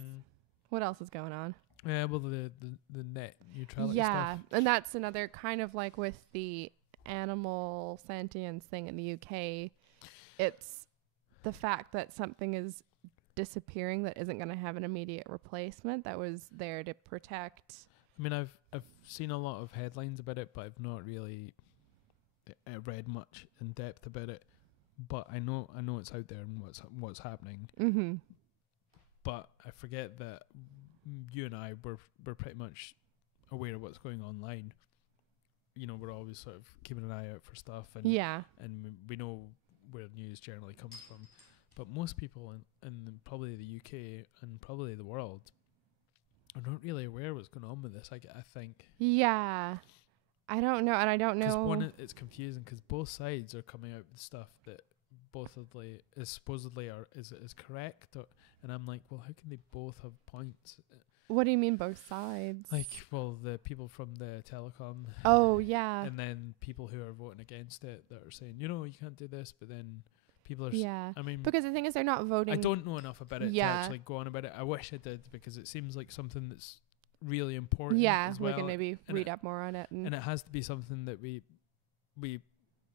What else is going on? Yeah, well, the net neutrality stuff. Yeah, and that's another kind of like with the animal sentience thing in the UK. It's the fact that something is disappearing that isn't going to have an immediate replacement that was there to protect. I mean, I've seen a lot of headlines about it, but I've not really read much in depth about it. But I know it's out there and what's happening. Mm-hmm. But I forget that you and I we're pretty much aware of what's going online. You know, we're always sort of keeping an eye out for stuff, and and we know where news generally comes from. But most people in probably the UK and probably the world are not really aware of what's going on with this. I think. Yeah, I don't know, and I don't know. One, it's confusing because both sides are coming out with stuff that both of the is supposedly is correct, and I'm like, well, how can they both have points? What do you mean both sides? Like, well, the people from the telecom. Oh yeah. And then people who are voting against it that are saying, you can't do this, but then people are. Yeah. I mean, because the thing is, they're not voting. I don't know enough about it to Yeah. actually go on about it. I wish I did, because it seems like something that's really important. Yeah, as well. we can maybe And read up more on it. And it has to be something that we,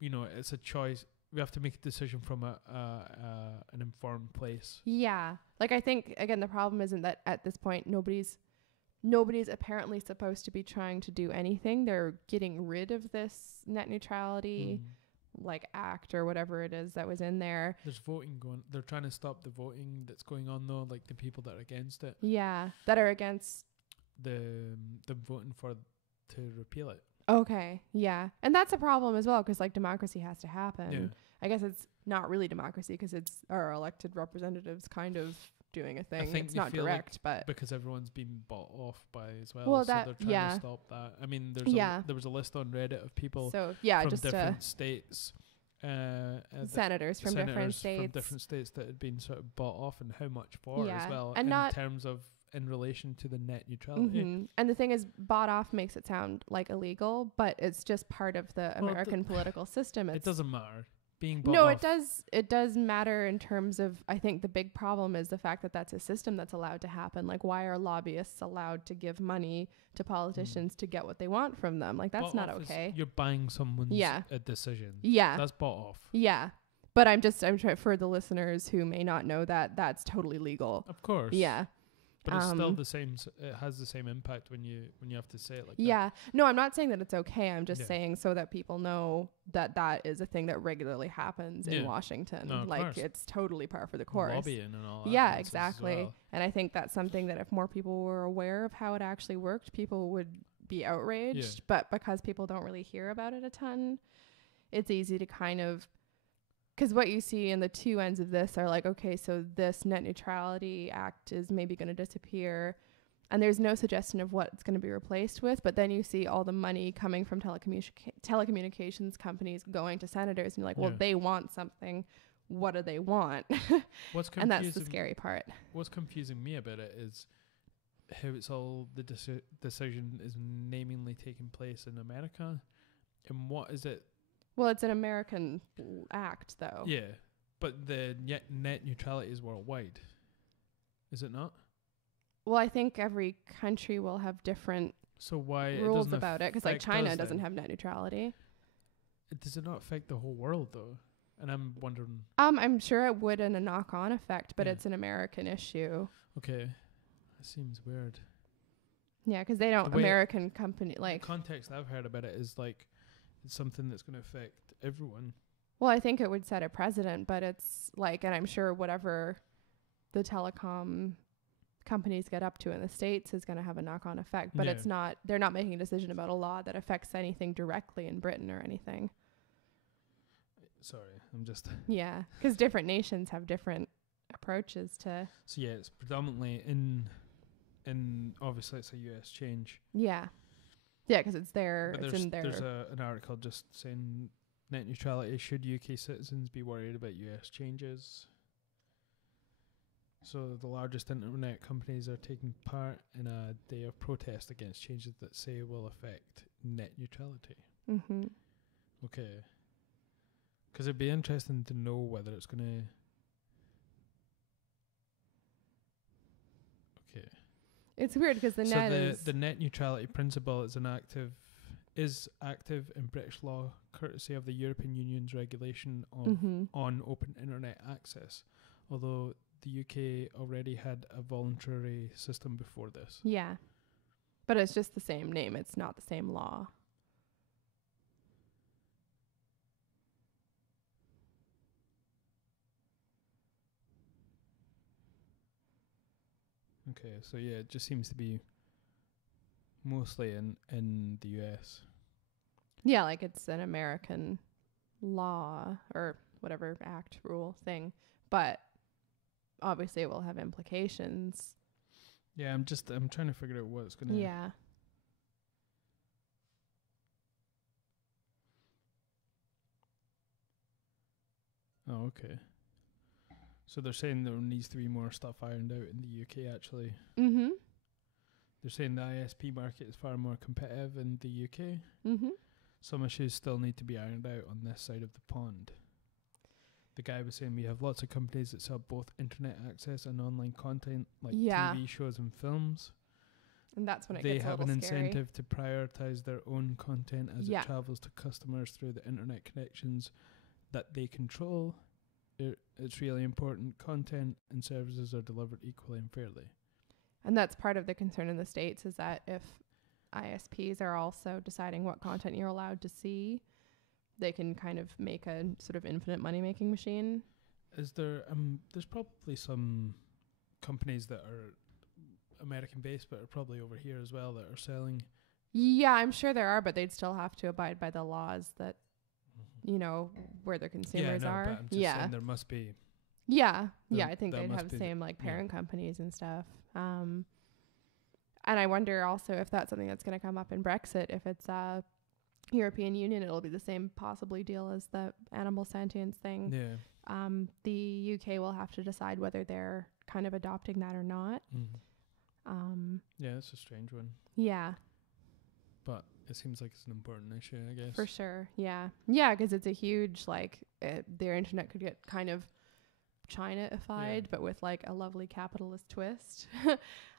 you know, it's a choice. We have to make a decision from an informed place. Yeah. Like, I think, again, the problem isn't that at this point nobody's apparently supposed to be trying to do anything. They're getting rid of this net neutrality like act or whatever it is that was in there. There's voting going. They're trying to stop the voting that's going on though, like the people that are against it. Yeah, that are against the voting to repeal it. Okay, yeah. And that's a problem as well, because like democracy has to happen. Yeah. I guess it's not really democracy because it's our elected representatives kind of doing a thing. think It's they not feel direct, but because everyone's been bought off by as well. Well, so that- they're trying yeah. to stop that. I mean, there was a list on Reddit of people so yeah, from just different states, senators from different from states. that had been sort of bought off, and how much for Yeah. as well, And in not- terms of in relation to the net neutrality. And the thing is, bought off makes it sound like illegal, but it's just part of the Well, American political system. It doesn't matter being bought No, off. it does. It does matter in terms of, I think the big problem is the fact that that's a system that's allowed to happen. Like, why are lobbyists allowed to give money to politicians to get what they want from them? Like, that's Bought not off is okay. You're buying someone's a decision. Yeah. That's bought off. Yeah. But I'm trying for the listeners who may not know that that's totally legal. Of course. Yeah. But it's still the same. It has the same impact when you have to say it like that. Yeah. No, I'm not saying that it's okay. I'm just Yeah. saying so that people know that that is a thing that regularly happens in Washington. No, of like, course. it's totally par for the course. Lobbying and all that. Yeah, nonsense as exactly. well. And I think that's something that if more people were aware of how it actually worked, people would be outraged. Yeah. But because people don't really hear about it a ton, it's easy to kind of, because what you see in the two ends of this are like, okay, so this net neutrality act is maybe going to disappear, and there's no suggestion of what it's going to be replaced with. But then you see all the money coming from telecommunications companies going to senators, and you're like, well, Yeah. they want something. What do they want? What's And that's the confusing- scary part. What's confusing me about it is how it's all the decision is namingly taking place in America, and what is it? Well, it's an American act, though. Yeah, but the net neutrality is worldwide, is it not? Well, I think every country will have different So why rules it doesn't about it, because like affect China us doesn't then? have net neutrality. Does it not affect the whole world though? And I'm wondering. I'm sure it would in a knock-on effect, but Yeah. it's an American issue. Okay, that seems weird. Yeah, because they don't The way American company The like. context I've heard about it is like it's something that's going to affect everyone. Well, I think it would set a precedent, but it's like, and I'm sure whatever the telecom companies get up to in the States is going to have a knock-on effect, but Yeah. it's not. They're not making a decision about a law that affects anything directly in Britain or anything. Sorry, I'm just. Yeah, because different nations have different approaches to. So yeah, it's predominantly in obviously it's a US change. Yeah, because it's there. But It's in there's there. an article just saying net neutrality, should UK citizens be worried about US changes? So the largest internet companies are taking part in a day of protest against changes that say will affect net neutrality. Mm-hmm. Okay. Because it'd be interesting to know whether it's going to... Okay. It's weird because the So net is. the net neutrality principle is active in British law, courtesy of the European Union's regulation on open internet access, although the UK already had a voluntary system before this. Yeah, but it's just the same name. It's not the same law. Okay, so yeah, it just seems to be mostly in the US. Yeah, like it's an American law or whatever act, rule thing, but obviously it will have implications. Yeah, I'm trying to figure out what it's gonna. Yeah. Oh, okay. So they're saying there needs to be more stuff ironed out in the UK. Actually, Mm-hmm. they're saying the ISP market is far more competitive in the UK. Mm-hmm. Some issues still need to be ironed out on this side of the pond. the guy was saying we have lots of companies that sell both internet access and online content, like Yeah. TV shows and films. And that's when it They gets a have little an scary. incentive to prioritize their own content as Yeah. it travels to customers through the internet connections that they control. It's really important. Content and services are delivered equally and fairly. And that's part of the concern in the States, is that if ISPs are also deciding what content you're allowed to see, they can kind of make a sort of infinite money-making machine. Is there there's probably some companies that are American based but are probably over here as well that are selling. Yeah, I'm sure there are, but they'd still have to abide by the laws that, you know, where their consumers But are. I'm just saying there must be. Yeah. There- Yeah, I think that they'd must have the be the- same like yeah. parent companies and stuff. And I wonder also if that's something that's going to come up in Brexit. If it's European Union, it'll be the same possibly deal as the animal sentience thing. Yeah. The UK will have to decide whether they're kind of adopting that or not. Yeah, it's a strange one, Yeah, but it seems like it's an important issue, I guess. for sure. Yeah. Yeah, because it's a huge, like, their internet could get kind of China-ified, but with like a lovely capitalist twist.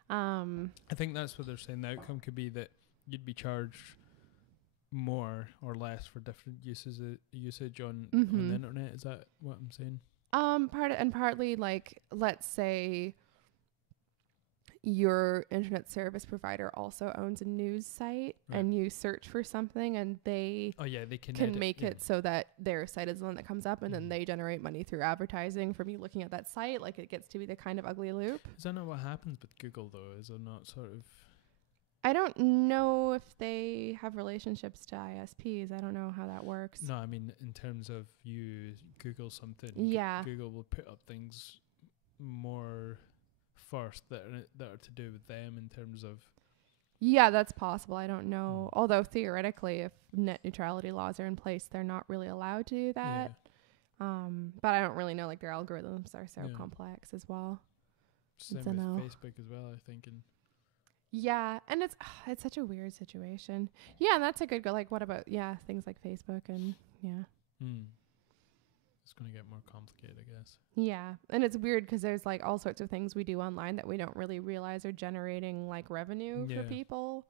I think that's what they're saying. The outcome could be that you'd be charged more or less for different usage on the internet. Is that what I'm saying? Partly, like, let's say your internet service provider also owns a news site, Right. and you search for something and they They can can edit, make it so that their site is the one that comes up, and then Mhm. they generate money through advertising from you looking at that site. Like, it gets to be the kind of ugly loop. Is that not what happens with Google though? Is it not sort of? I don't know if they have relationships to ISPs. I don't know how that works. No, I mean in terms of you Google something. Yeah. Google will put up things more first that are to do with them in terms of. Yeah, that's possible. I don't know. Although theoretically, if net neutrality laws are in place, they're not really allowed to do that. But I don't really know. Like, their algorithms are so Yeah. complex as well. Same with dunno. Facebook as well, I think. And Yeah, and it's such a weird situation. Yeah, and that's a good go. Like, what about things like Facebook and it's going to get more complicated, I guess. yeah, and it's weird because there's like all sorts of things we do online that we don't really realize are generating like revenue for Yeah. people.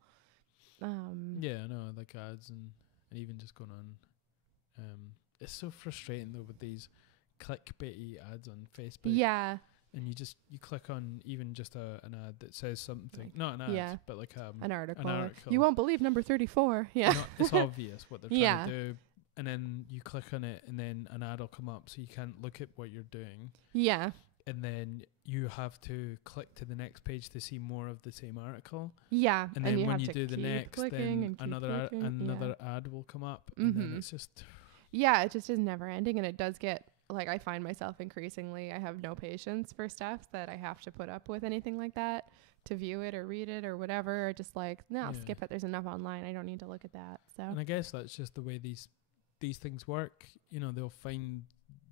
Yeah, I know, like ads and even just going on. It's so frustrating though with these clickbaity ads on Facebook. Yeah, And you click on even just an ad that says something, not an ad, Yeah. but like an article. article. You won't believe number 34. Yeah. It's obvious what they're trying Yeah. to do. And then you click on it and then an ad will come up so you can't look at what you're doing. Yeah. And then you have to click to the next page to see more of the same article. Yeah. And then when have you to do the keep next, clicking then and keep another clicking. another ad will come up. And then Mhm. it's just... Yeah, it just is never ending, and it does get like, I find myself increasingly, I have no patience for stuff that I have to put up with anything like that to view it or read it or whatever, or just like, no, I'll Yeah. skip it. There's enough online. I don't need to look at that. So And I guess that's just the way these things work. You know, they'll find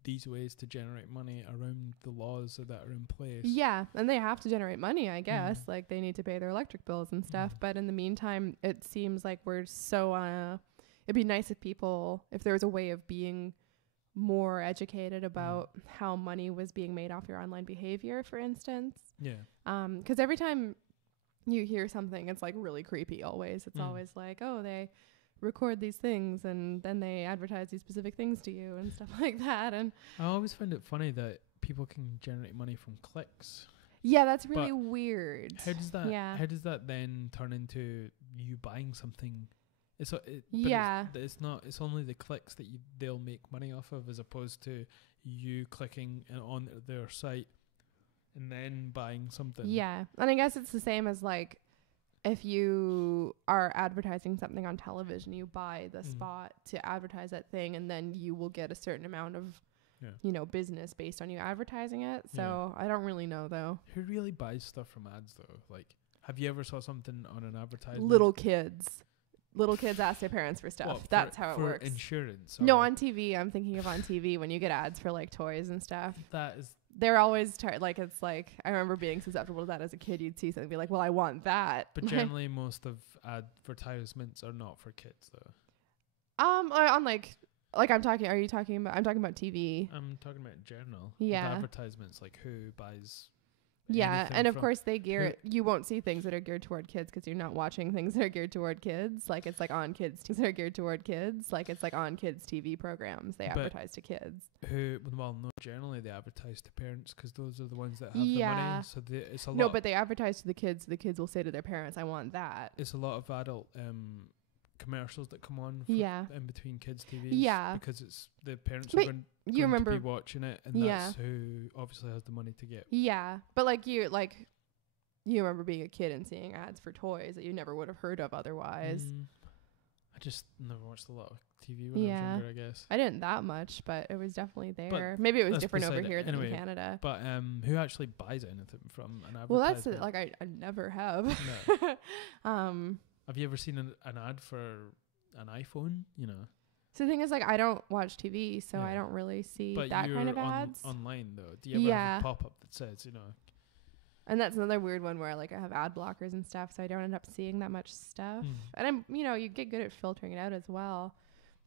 these ways to generate money around the laws that are in place. yeah, and they have to generate money, I guess. Like, they need to pay their electric bills and stuff. But in the meantime, it seems like we're so it'd be nice if there was a way of being more educated about how money was being made off your online behavior, for instance. Yeah. 'Cause every time you hear something, it's like really creepy always. It's Mm. always like, oh, they record these things and then they advertise these specific things to you and stuff like that. And I always find it funny that people can generate money from clicks. yeah, that's really But weird. How does that? Yeah. How does that then turn into you buying something? Yeah. It's not. It's only the clicks that they'll make money off of, as opposed to you clicking on their site and then buying something. Yeah. And I guess it's the same as like, if you are advertising something on television, you buy the spot to advertise that thing, and then you will get a certain amount of, business based on you advertising it. So I don't really know though. Who really buys stuff from ads though? Like, have you ever saw something on an advertisement? Little kids ask their parents for stuff. What, That's how it for works. Insurance. No, on TV. I'm thinking of on TV when you get ads for like toys and stuff. That is. They're always it's like, I remember being susceptible to that as a kid. You'd see something and be like, well, I want that. But generally, most of advertisements are not for kids though. On like Like I'm talking about TV. I'm talking about journal. Yeah. The advertisements, like who buys. Yeah, and of course they you won't see things that are geared toward kids because you're not watching things that are geared toward kids. Like it's like on kids that are geared toward kids. Like it's like on kids TV programs. They advertise to kids. No, generally they advertise to parents because those are the ones that have the money. So it's a lot. No, but they advertise to the kids. The kids will say to their parents, "I want that." It's a lot of adult commercials that come on in between kids TVs. Yeah, because it's the parents are going to be watching it, and that's who obviously has the money to get. Yeah, but you remember being a kid and seeing ads for toys that you never would have heard of otherwise. I just never watched a lot of TV when I was younger, I guess. I didn't that much, but it was definitely there. Maybe it was different over here than in Canada. But who actually buys anything from an advertisement? Well, that's I never have. No. Have you ever seen an ad for an iPhone? You know. So the thing is, I don't watch TV, so I don't really see that kind of ads. Online though, do you ever have a pop-up that says, you know? And that's another weird one where I have ad blockers and stuff, so I don't end up seeing that much stuff. And I'm, you get good at filtering it out as well.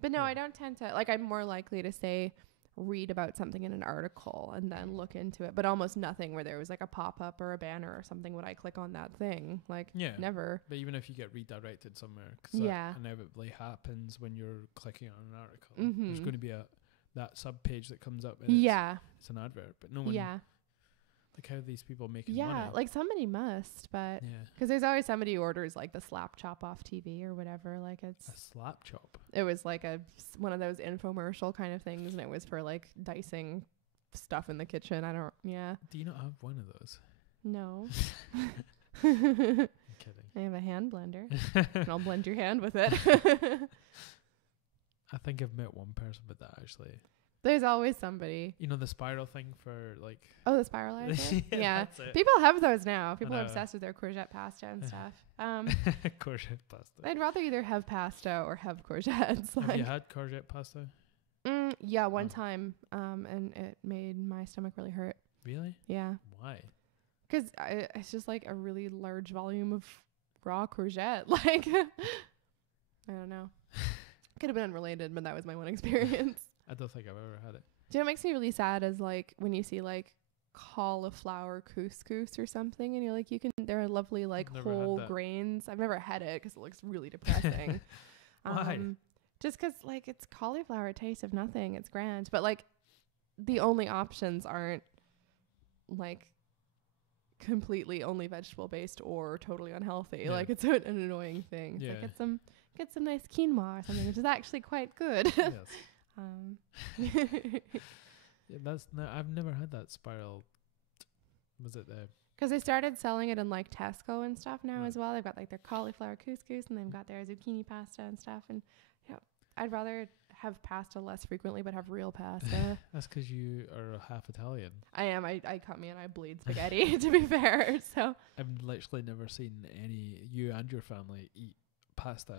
But no, I don't tend to, I'm more likely to say, read about something in an article and then look into it, but almost nothing where there was a pop-up or a banner or something when I click on that thing. Never. But even if you get redirected somewhere, because that inevitably happens when you're clicking on an article, there's going to be that sub-page that comes up and it's an advert, but no one how are these people making money? Somebody must, but because there's always somebody who orders the slap chop off TV or whatever. It's a slap chop. It was one of those infomercial kind of things, and it was for dicing stuff in the kitchen. Do you not have one of those? No. I'm kidding. I have a hand blender, and I'll blend your hand with it. I think I've met one person with that actually. There's always somebody. You know the spiral thing for Oh, the spiralizer? Yeah. People have those now. People are obsessed with their courgette pasta and stuff. Courgette pasta. I'd rather either have pasta or have courgettes. Have you had courgette pasta? Yeah, one time. And it made my stomach really hurt. Really? Yeah. Why? Because it's just a really large volume of raw courgette. I don't know. Could have been unrelated, but that was my one experience. I don't think I've ever had it. Do you know what makes me really sad is when you see cauliflower couscous or something and you're they're lovely whole grains. I've never had it because it looks really depressing. Why? Just because it's cauliflower, it tastes of nothing. It's grand. But the only options aren't completely only vegetable based or totally unhealthy. Yeah. It's an annoying thing. Yeah. Get some nice quinoa or something, which is actually quite good. Yes. I've never had that spiral. Was it there? Because they started selling it in Tesco and stuff now as well. They've got their cauliflower couscous and they've got their zucchini pasta and stuff. And I'd rather have pasta less frequently, but have real pasta. That's because you are half Italian. I am. I cut me and I bleed spaghetti. To be fair, so I've literally never seen you and your family eat pasta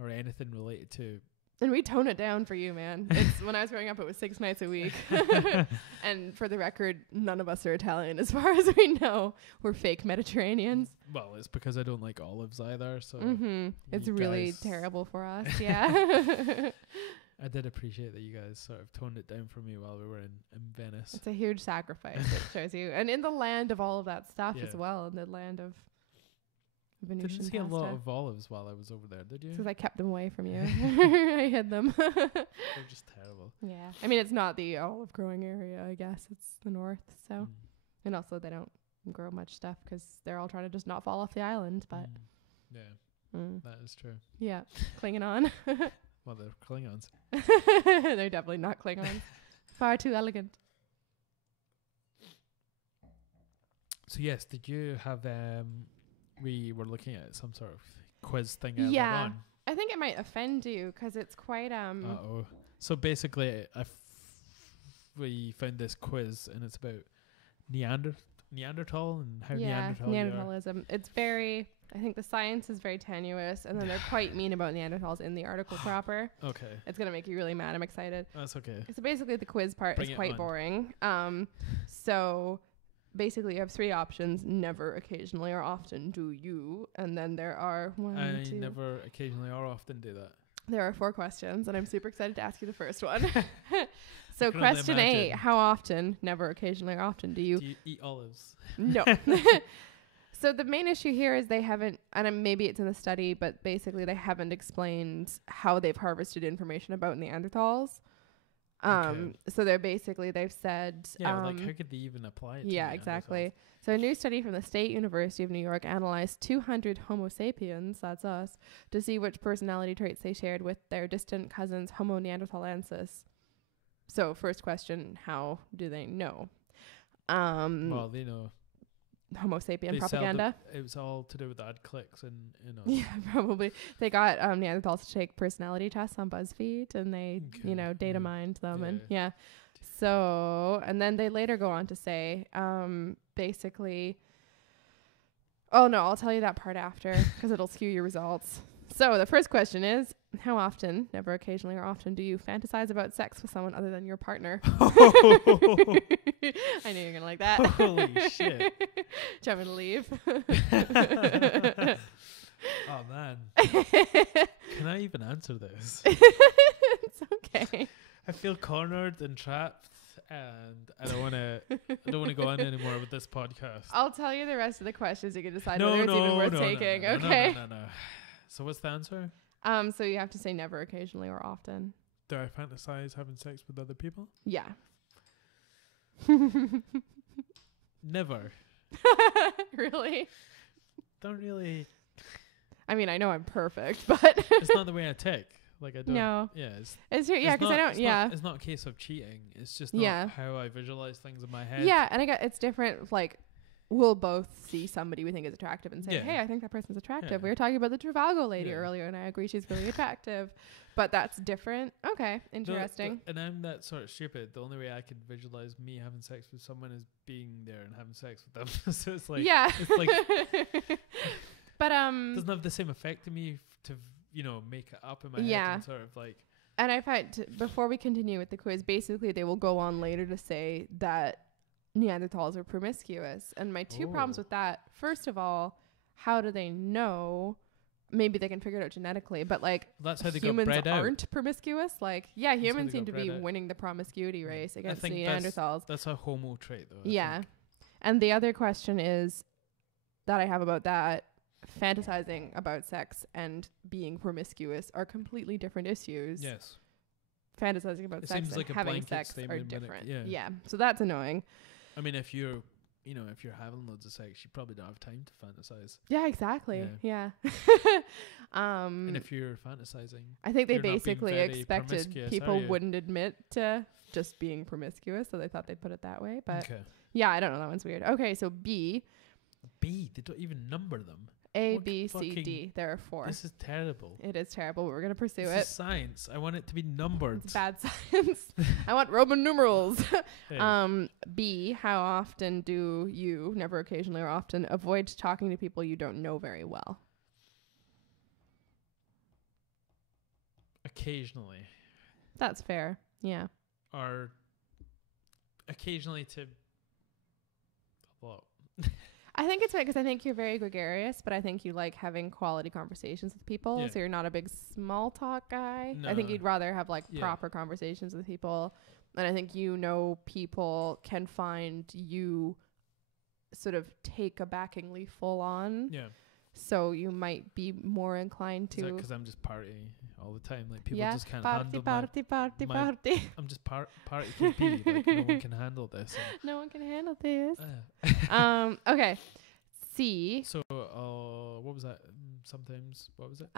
or anything related to. And we tone it down for you, man. When I was growing up, it was 6 nights a week. And for the record, none of us are Italian as far as we know. We're fake Mediterraneans. Well, it's because I don't like olives either. So it's really terrible for us. Yeah. I did appreciate that you guys sort of toned it down for me while we were in Venice. It's a huge sacrifice, it shows you. And in the land of all of that stuff as well, in the land of Venusian Didn't see pasta. a lot of olives while I was over there, did you? Because I kept them away from you. I hid them. They're just terrible. Yeah. I mean, it's not the olive growing area, I guess. It's the north. So, and also they don't grow much stuff because they're all trying to just not fall off the island. But that is true. Yeah. Clinging on. Well, they're Klingons. They're definitely not Klingons. Far too elegant. So yes, did you have we were looking at some sort of quiz thing earlier on. I think it might offend you because it's quite So basically, we found this quiz and it's about Neanderthal and how Neanderthalism. It's very, I think the science is very tenuous, and then they're quite mean about Neanderthals in the article proper. Okay. It's gonna make you really mad. I'm excited. That's okay. So basically, the quiz part is quite boring. So basically you have 3 options: never, occasionally, or often do you. And then there are 1, 2. Never, occasionally, or often do that. There are 4 questions, and I'm super excited to ask you the first one. So I can only question 8, imagine. how often, never, occasionally, or often do you... Do you eat olives? No. So the main issue here is they haven't, and maybe it's in the study, but basically they haven't explained how they've harvested information about Neanderthals. Okay. So they've said... Yeah, like how could they even apply it to Yeah, Neanderthals? exactly. So a new study from the State University of New York analyzed 200 Homo sapiens, that's us, to see which personality traits they shared with their distant cousins Homo neanderthalensis. So first question, how do they know? Well, they know. Homo sapien They sell propaganda. it was all to do with ad clicks and, you know. Yeah, probably. They got Neanderthals to take personality tests on BuzzFeed, and they, data mined them, and yeah. So, and then they later go on to say, basically, oh no, I'll tell you that part after because it'll skew your results. So the first question is, how often, never, occasionally, or often, do you fantasize about sex with someone other than your partner? I knew you were going to like that. Holy shit. Do you want me to leave? Oh, man. Can I even answer this? It's okay. I feel cornered and trapped, and I don't want to go on anymore with this podcast. I'll tell you the rest of the questions. You can decide whether it's even worth taking. Okay. No. So what's the answer? So you have to say never, occasionally, or often. Do I fantasize having sex with other people? Yeah. Never. Really? Don't really. I mean, I know I'm perfect, but It's not the way I tick. Like I don't. No. Yeah. It's true. Yeah, because I don't. Yeah. It's not a case of cheating. It's just not how I visualize things in my head. Yeah, and I got it's different. Like, we'll both see somebody we think is attractive and say, Yeah. "Hey, I think that person's attractive." Yeah. We were talking about the Trivago lady Yeah. earlier, and I agree she's really attractive. But that's different. Okay, interesting. And I'm that sort of stupid. The only way I could visualize me having sex with someone is being there and having sex with them. So it's like, yeah. it's like, but doesn't have the same effect to me to make it up in my head and sort of like. And I find before we continue with the quiz, basically they will go on later to say that Neanderthals are promiscuous. And my two problems with that, first of all, how do they know? Maybe they can figure it out genetically, but like that's how they humans got bred aren't out. Promiscuous. Like, yeah, humans seem to be out. winning the promiscuity race against I think Neanderthals. That's a homo trait, though. Yeah. And the other question is that I have about that, fantasizing about sex and being promiscuous are completely different issues. Yes. Fantasizing about It sex seems and like a having blanket sex are statement, but different. yeah. So that's annoying. I mean, if you're having loads of sex, you probably don't have time to fantasize. Yeah, exactly. Yeah. And if you're fantasizing, I think they you're not being basically very expected promiscuous, people are you? wouldn't admit to just being promiscuous, so they thought they'd put it that way. But okay. yeah, I don't know. That one's weird. Okay, so B. They don't even number them. A, What B, C, fucking- D. There are 4. This is terrible. It is terrible, but we're going to pursue This it. is science. I want it to be numbered. It's bad science. I want Roman numerals. Hey. B, how often do you, never, occasionally, or often, avoid talking to people you don't know very well? Occasionally. That's fair. Yeah. Or occasionally to a lot. I think it's right because I think you're very gregarious, but I think you like having quality conversations with people. Yeah. So you're not a big small talk guy. No. I think you'd rather have like Yeah. proper conversations with people. And I think people can find you sort of take a backingly full on. Yeah. So you might be more inclined Is that to. because I'm just partying all the time? Like people Yeah, just can't party, handle party, party, my- party. I'm just party KP. Like no one can handle this. No one can handle this. And, Okay. C. so what was that? Sometimes what was it?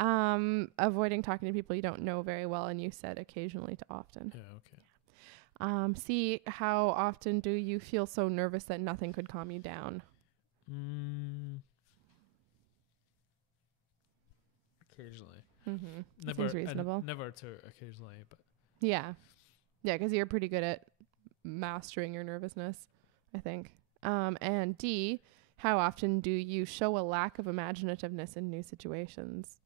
Avoiding talking to people you don't know very well, and you said occasionally to often. Yeah. Okay. C. How often do you feel so nervous that nothing could calm you down? Occasionally. Mm-hmm. Never. Seems reasonable. Never to occasionally, but Yeah. Yeah, because you're pretty good at mastering your nervousness, I think. And D. How often do you show a lack of imaginativeness in new situations?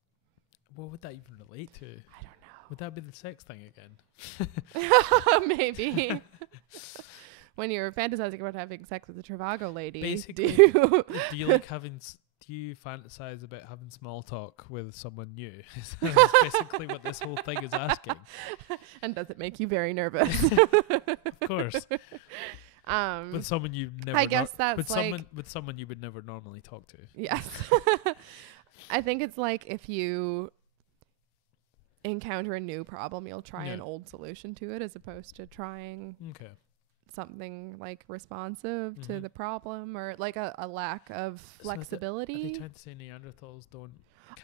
what would that even relate to? I don't know. Would that be the sex thing again? Maybe. When you're fantasizing about having sex with the Trivago lady, Basically, do do you like having do you fantasize about having small talk with someone new? That's basically what this whole thing is asking. And does it make you very nervous? Of course. With someone you never. I guess that's with someone you would never normally talk to. Yes. I think it's like if you encounter a new problem, you'll try an old solution to it as opposed to trying something like responsive to the problem, or like a lack of flexibility. Are they trying to say Neanderthals don't?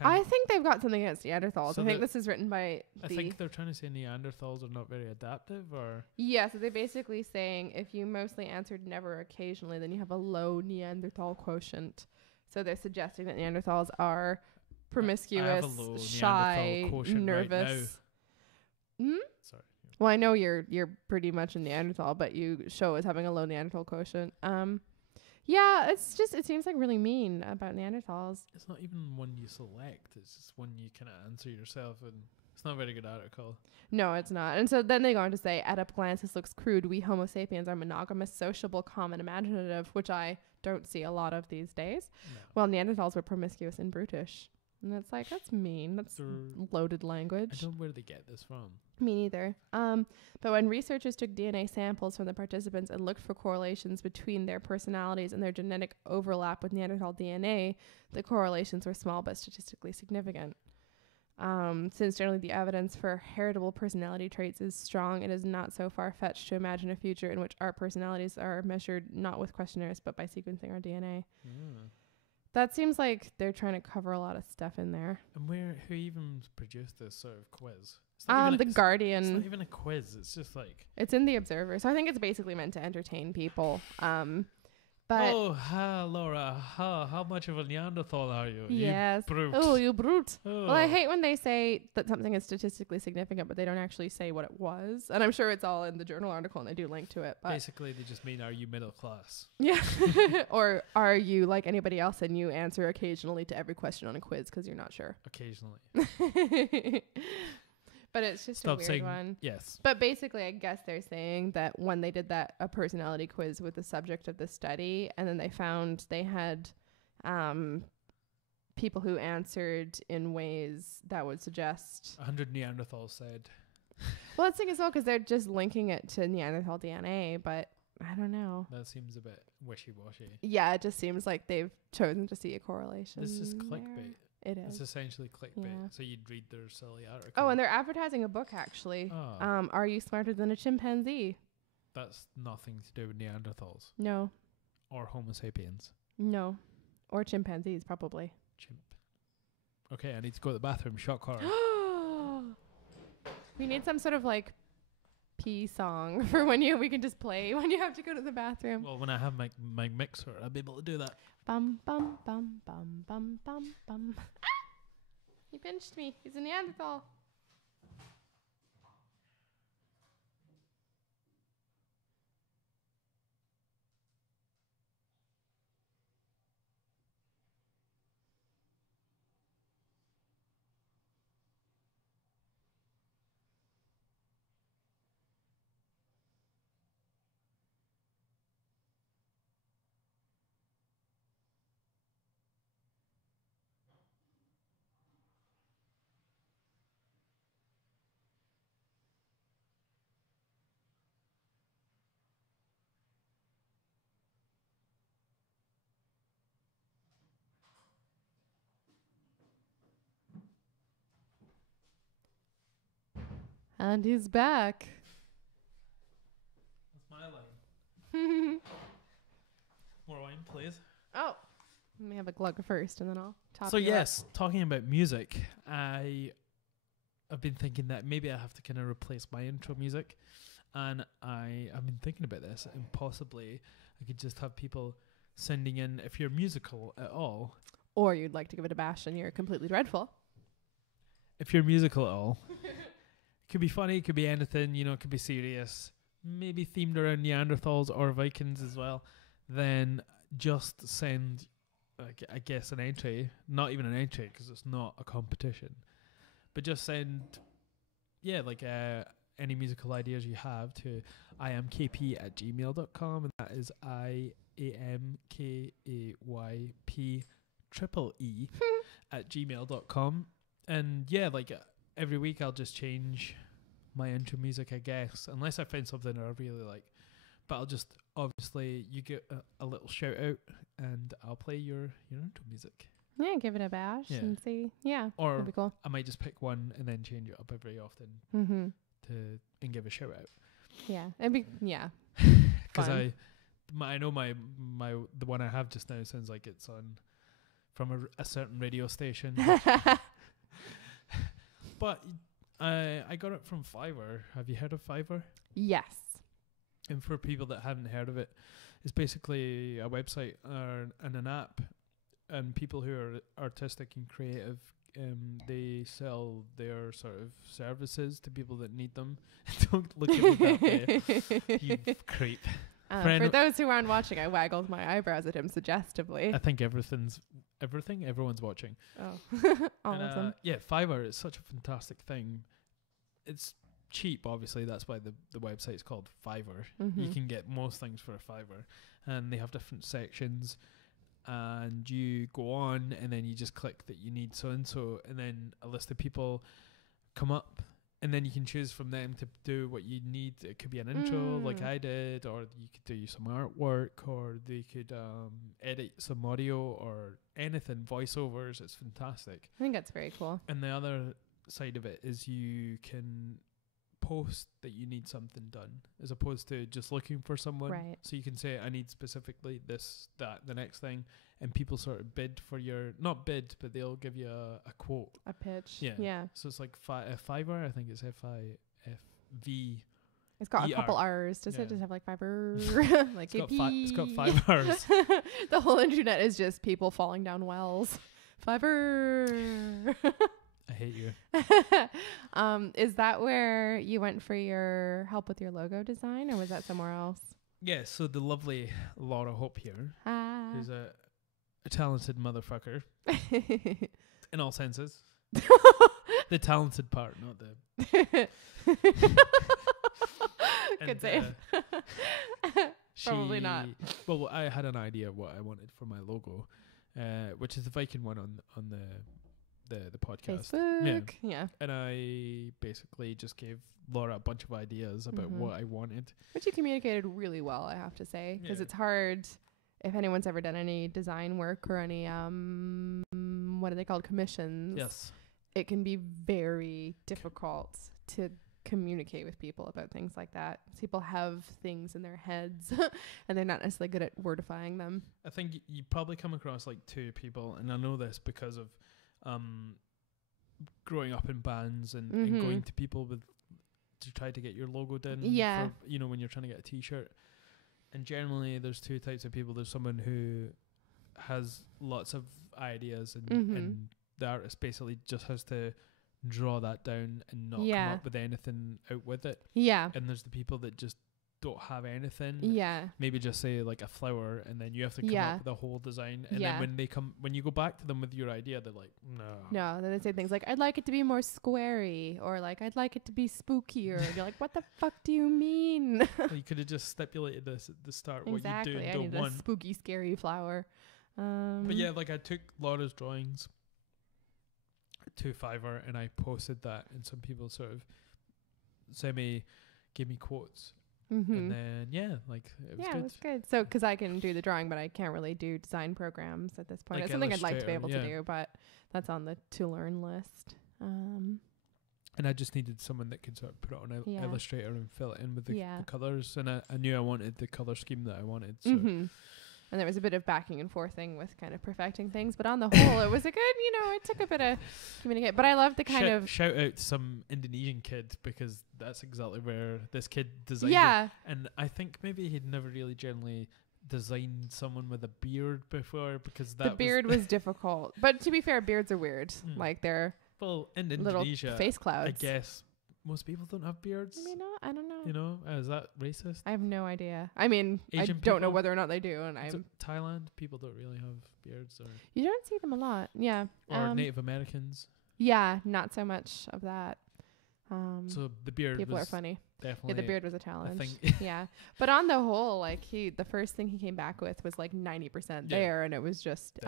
I think they've got something against Neanderthals. So I think this is written by I think they're trying to say Neanderthals are not very adaptive, or... Yeah, so they're basically saying if you mostly answered never occasionally, then you have a low Neanderthal quotient. So they're suggesting that Neanderthals are promiscuous, shy, nervous. Sorry. Well, I know you're pretty much a Neanderthal, but you show as having a low Neanderthal quotient. Yeah, it seems like really mean about Neanderthals. It's not even one you select. It's just one you kind of answer yourself, and it's not a very good article. No, it's not. And so then they go on to say, at a glance, this looks crude. We Homo sapiens are monogamous, sociable, calm, and imaginative, which I don't see a lot of these days. No. Well, Neanderthals were promiscuous and brutish. And it's like, that's mean. That's loaded language. I don't know where they get this from. Me neither. But when researchers took DNA samples from the participants and looked for correlations between their personalities and their genetic overlap with Neanderthal DNA, the correlations were small but statistically significant. Since generally the evidence for heritable personality traits is strong, it is not so far-fetched to imagine a future in which our personalities are measured not with questionnaires but by sequencing our DNA. That seems like they're trying to cover a lot of stuff in there. And who even produced this sort of quiz? The Guardian. It's not even a quiz. It's just like... It's in the Observer. So I think it's basically meant to entertain people. But Laura, how much of a Neanderthal are you? Yes. You brute. Oh, you brute. Oh. Well, I hate when they say that something is statistically significant, but they don't actually say what it was. And I'm sure it's all in the journal article, and they do link to it. But basically, they just mean, are you middle class? Yeah. Or are you like anybody else and you answer occasionally to every question on a quiz because you're not sure? Occasionally. But it's just a weird one. Yes. But basically, I guess they're saying that when they did a personality quiz with the subject of the study, and then they found they had people who answered in ways that would suggest... 100 Neanderthals said. Well, let's think as well, because they're just linking it to Neanderthal DNA, but I don't know. That seems a bit wishy-washy. Yeah, it just seems like they've chosen to see a correlation. This is clickbait. It is. It's essentially clickbait. Yeah. So you'd read their silly article. Oh, and they're advertising a book, actually. Oh. Are You Smarter Than a Chimpanzee? That's nothing to do with Neanderthals. No. Or Homo sapiens. No. Or chimpanzees, probably. Chimp. Okay, I need to go to the bathroom. Shock horror. We need some sort of like pee song for we can just play when you have to go to the bathroom. Well, when I have my mixer, I'll be able to do that. Bum bum bum bum bum bum bum. He pinched me. He's a Neanderthal. And he's back. That's my line. More wine, please. Oh, let me have a glug first, and then I'll top. So yes, talking about music, I've been thinking that maybe I have to kind of replace my intro music, and I've been thinking about this, and possibly I could just have people sending in if you're musical at all, or you'd like to give it a bash and you're completely dreadful. If you're musical at all. Could be funny, it could be anything, it could be serious, maybe themed around Neanderthals or Vikings as well. Then just send, I guess, an entry, not even an entry because it's not a competition, but just send, any musical ideas you have to IAMKAYPEE@gmail.com, and that is IAMKAYPEE @gmail.com. And yeah, like every week I'll just change my intro music, I guess, unless I find something that I really like. But I'll just, obviously, you get a little shout out, and I'll play your intro music. Yeah, give it a bash and see. Yeah, or that'd be cool. I might just pick one and then change it up every often and give a shout out. Yeah, it'd be because I know my the one I have just now sounds like it's on from a certain radio station. But I got it from Fiverr. Have you heard of Fiverr? Yes. And for people that haven't heard of it, it's basically a website and an app, and people who are artistic and creative, they sell their sort of services to people that need them. Don't look at me that way, you creep. For those who aren't watching, I waggled my eyebrows at him suggestively. I think everyone's watching. Oh, all of them. Yeah, Fiverr is such a fantastic thing. It's cheap, obviously. That's why the website's called Fiverr. You can get most things for a Fiverr, and they have different sections. And you go on, and then you just click that you need so and so, and then a list of people come up, and then you can choose from them to do what you need. It could be an intro, like I did, or you could do some artwork, or they could edit some audio or anything, voiceovers. It's fantastic. I think that's very cool. And the other side of it is you can post that you need something done, as opposed to just looking for someone. Right. So you can say, I need specifically this, that, the next thing, and people sort of bid for your, not bid, but they'll give you a quote. A pitch. Yeah. So it's like Fiverr, I think it's F-I-F-V. It's got E-R. a couple R's. Does it just have like Fiverr? Like it's got 5 R's. The whole internet is just people falling down wells. Fiverr. I hate you. Is that where you went for your help with your logo design, or was that somewhere else? Yeah, so the lovely Laura Hope here, who's a talented motherfucker in all senses. The talented part, not the... Good save. Probably not. Well, I had an idea of what I wanted for my logo, which is the Viking one on the podcast. Facebook. Yeah. And I basically just gave Laura a bunch of ideas about what I wanted. Which you communicated really well, I have to say, because it's hard if anyone's ever done any design work or any what are they called, commissions. Yes. It can be very difficult to communicate with people about things like that. People have things in their heads and they're not necessarily good at wordifying them. I think you probably come across like two people, and I know this because of growing up in bands and going to people to try to get your logo done. Yeah. For, when you're trying to get a t-shirt. And generally there's two types of people. There's someone who has lots of ideas and the artist basically just has to draw that down and not come up with anything out with it. Yeah. And there's the people that just don't have anything. Yeah. Maybe just say like a flower, and then you have to come up with a whole design. And then when you go back to them with your idea, they're like, no. Then they say things like, I'd like it to be more squarey, or like, I'd like it to be spookier. And you're like, what the fuck do you mean? Well, you could have just stipulated this at the start. Exactly. What you do. I need a spooky, scary flower. But yeah, like I took Laura's drawings to Fiverr and I posted that, and some people sort of gave me quotes. And then it was good. It was good. So because I can do the drawing, but I can't really do design programs at this point. It's something I'd like to be able to do, but that's on the to learn list. And I just needed someone that could sort of put it on Illustrator and fill it in with the colors, and I knew I wanted the color scheme that I wanted. So. And there was a bit of backing and forthing with kind of perfecting things, but on the whole, it was a good, it took a bit of communicate. But I love the kind of... Shout out to some Indonesian kid, because that's exactly where this kid designed it. And I think maybe he'd never really generally designed someone with a beard before, because the beard was difficult. But to be fair, beards are weird. Like they're in Indonesia, little face clouds. I guess most people don't have beards. Maybe not. I don't know. Is that racist? I have no idea. I mean, Asian I don't know whether or not they do. And Thailand, people don't really have beards. Or you don't see them a lot. Yeah. Or Native Americans. Yeah, not so much of that. So the beard people was are funny. Definitely. Yeah, the beard was a challenge. Yeah. But on the whole, like the first thing he came back with was like 90% there, and it was just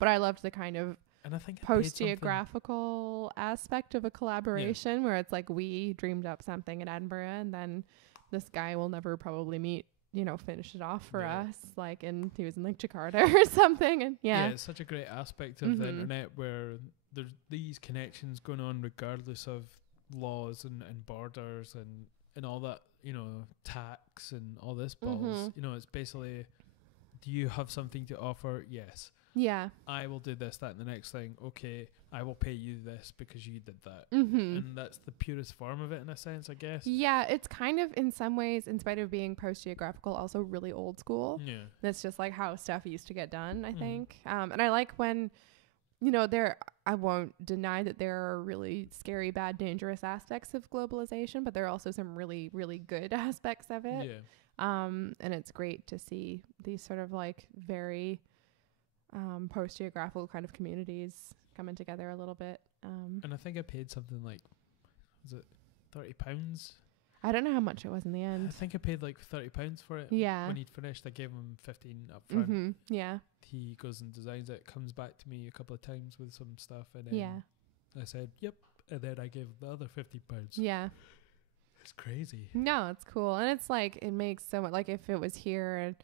But I loved the kind of And I think post-geographical aspect of a collaboration where it's like we dreamed up something in Edinburgh and then this guy we'll never probably meet, you know, finished it off for us, like, and he was in like Jakarta or something. And it's such a great aspect of the internet where there's these connections going on regardless of laws and borders and all that, you know, tax and all this balls. You know, it's basically, do you have something to offer? Yes. Yeah. I will do this, that, and the next thing. Okay, I will pay you this because you did that. And that's the purest form of it in a sense, I guess. Yeah, it's kind of in some ways, in spite of being post-geographical, also really old school. Yeah. That's just like how stuff used to get done, I think. And I like when, you know, I won't deny that there are really scary, bad, dangerous aspects of globalization, but there are also some really, really good aspects of it. Yeah. And it's great to see these sort of like very post-geographical kind of communities coming together a little bit. And I think I paid something like, was it £30? I don't know how much it was in the end. I think I paid like £30 for it. Yeah. When he'd finished, I gave him 15 up front. Yeah. He goes and designs it, comes back to me a couple of times with some stuff, and then I said, yep. And then I gave him the other £50. Yeah. It's crazy. No, it's cool. And it's like, it makes so much, like if it was here and,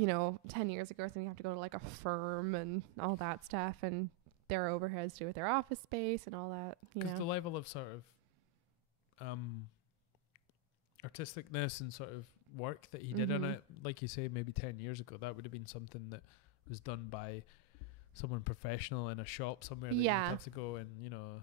you know, 10 years ago, so you have to go to like a firm and all that stuff, and their overheads to do with their office space and all that, you know. Because the level of sort of artisticness and sort of work that he did on it, like you say, maybe 10 years ago, that would have been something that was done by someone professional in a shop somewhere that you'd have to go and, you know,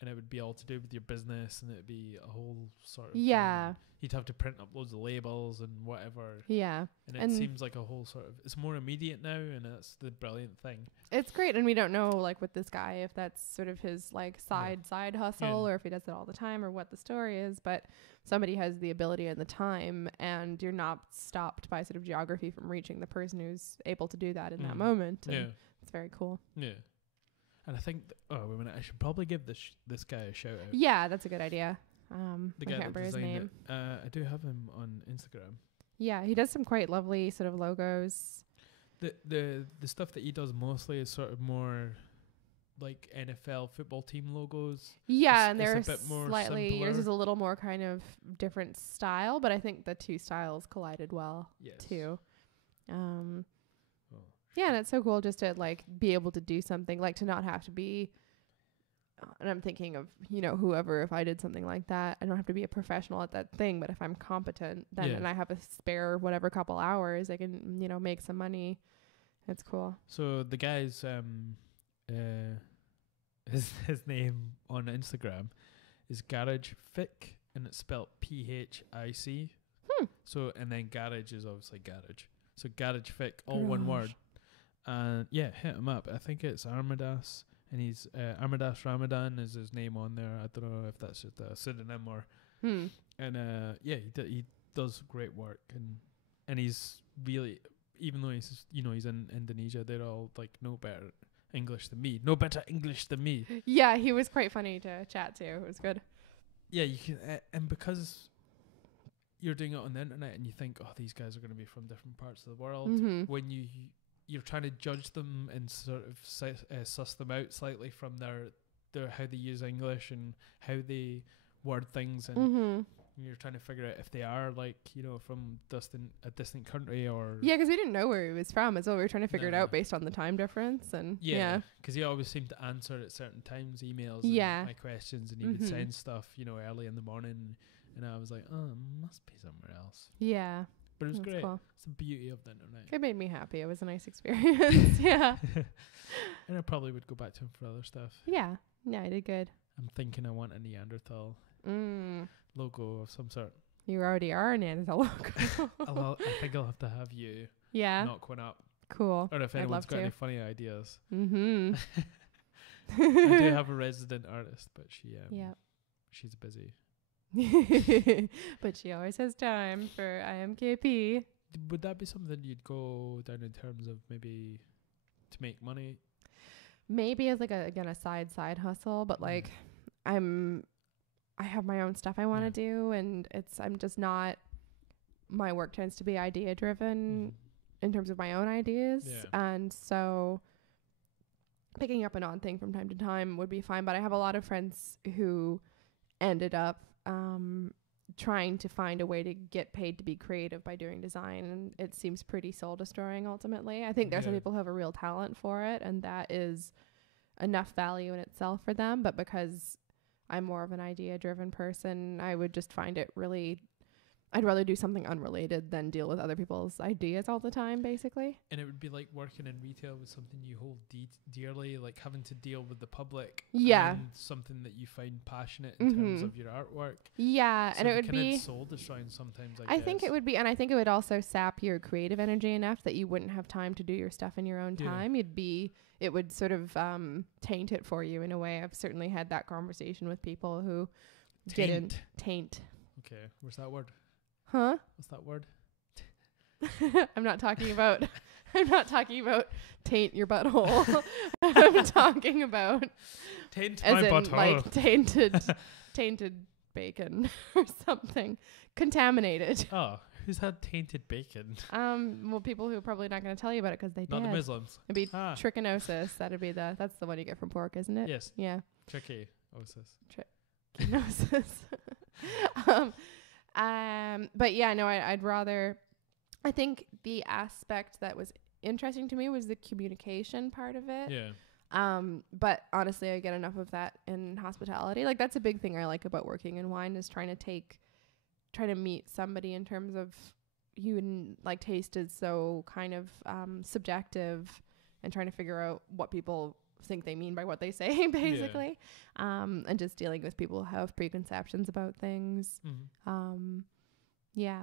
and it would be all to do with your business, and it'd be a whole sort of you'd have to print up loads of labels and whatever. Yeah. And it seems like a whole sort of, it's more immediate now, and that's the brilliant thing. It's great. And we don't know, like with this guy, if that's sort of his like side hustle or if he does it all the time or what the story is, but somebody has the ability and the time, and you're not stopped by sort of geography from reaching the person who's able to do that in that moment. And it's very cool. Yeah. And I think, wait a minute, I should probably give this guy a shout out. Yeah, that's a good idea. The guy I can't remember his name. I do have him on Instagram. Yeah, he does some quite lovely sort of logos. The stuff that he does mostly is sort of more like NFL football team logos. Yeah, and they're a bit more slightly, simpler. yours is a little more kind of different style, but I think the two styles collided well too. Yeah, and it's so cool just to like be able to do something, like to not have to be, and I'm thinking of, you know, whoever, if I did something like that, I don't have to be a professional at that thing, but if I'm competent, then and I have a spare whatever couple hours, I can, you know, make some money. It's cool. So the guy's his name on Instagram is Garage Fic, and it's spelled PHIC. So, and then garage is obviously garage. So Garage Fic, all one word. And hit him up. I think it's Armadas, and he's Armadas Ramadan is his name on there. I don't know if that's just a pseudonym or. And he does great work, and he's really, even though he's, you know, he's in Indonesia, they're all like no better English than me. Yeah, he was quite funny to chat to. It was good. Yeah, you can, and because you're doing it on the internet, and you think, oh, these guys are going to be from different parts of the world. When you're trying to judge them and sort of suss them out slightly from their how they use English and how they word things, and you're trying to figure out if they are like, you know, from a distant country or because we didn't know where he was from as well. We were trying to figure it out based on the time difference, and because he always seemed to answer at certain times emails and my questions, and he would send stuff, you know, early in the morning, and I was like, oh, must be somewhere else. But it was great. Cool. It's the beauty of the internet. It made me happy. It was a nice experience. And I probably would go back to him for other stuff. Yeah, I did good. I'm thinking I want a Neanderthal logo of some sort. You already are a Neanderthal logo. I think I'll have to have you knock one up. Cool. Or if anyone's got any funny ideas. I do have a resident artist, but she's busy. But she always has time for IAMKAYPEE. Would that be something you'd go down in terms of maybe to make money? Maybe as like a side hustle, but like I have my own stuff I want to do, and I'm just not, my work tends to be idea driven in terms of my own ideas, and so picking up an odd thing from time to time would be fine. But I have a lot of friends who ended up trying to find a way to get paid to be creative by doing design, and it seems pretty soul destroying ultimately. I think there's some people who have a real talent for it, and that is enough value in itself for them. But because I'm more of an idea driven person, I would just find it really, I'd rather do something unrelated than deal with other people's ideas all the time, basically. And it would be like working in retail with something you hold dearly, like having to deal with the public. Yeah. And something that you find passionate in terms of your artwork. Yeah. So and it would be soul destroying sometimes, I guess. guess. Think it would be, and I think it would also sap your creative energy enough that you wouldn't have time to do your stuff in your own time. It would sort of taint it for you in a way. I've certainly had that conversation with people who didn't taint. Okay. Where's that word? Huh? What's that word? I'm not talking about taint your butthole. I'm talking about taint as my in butthole. like tainted bacon or something. Contaminated. Oh, who's had tainted bacon? Well, people who are probably not going to tell you about it because they Not did. the Muslims. It'd be trichinosis. That's the one you get from pork, isn't it? Yes. Yeah. Trichinosis. But yeah, no, I'd rather, I think the aspect that was interesting to me was the communication part of it. Yeah. But honestly, I get enough of that in hospitality. Like that's a big thing I like about working in wine is trying to meet somebody in terms of like taste is so kind of subjective, and trying to figure out what people think they mean by what they say, basically. And just dealing with people who have preconceptions about things. Yeah.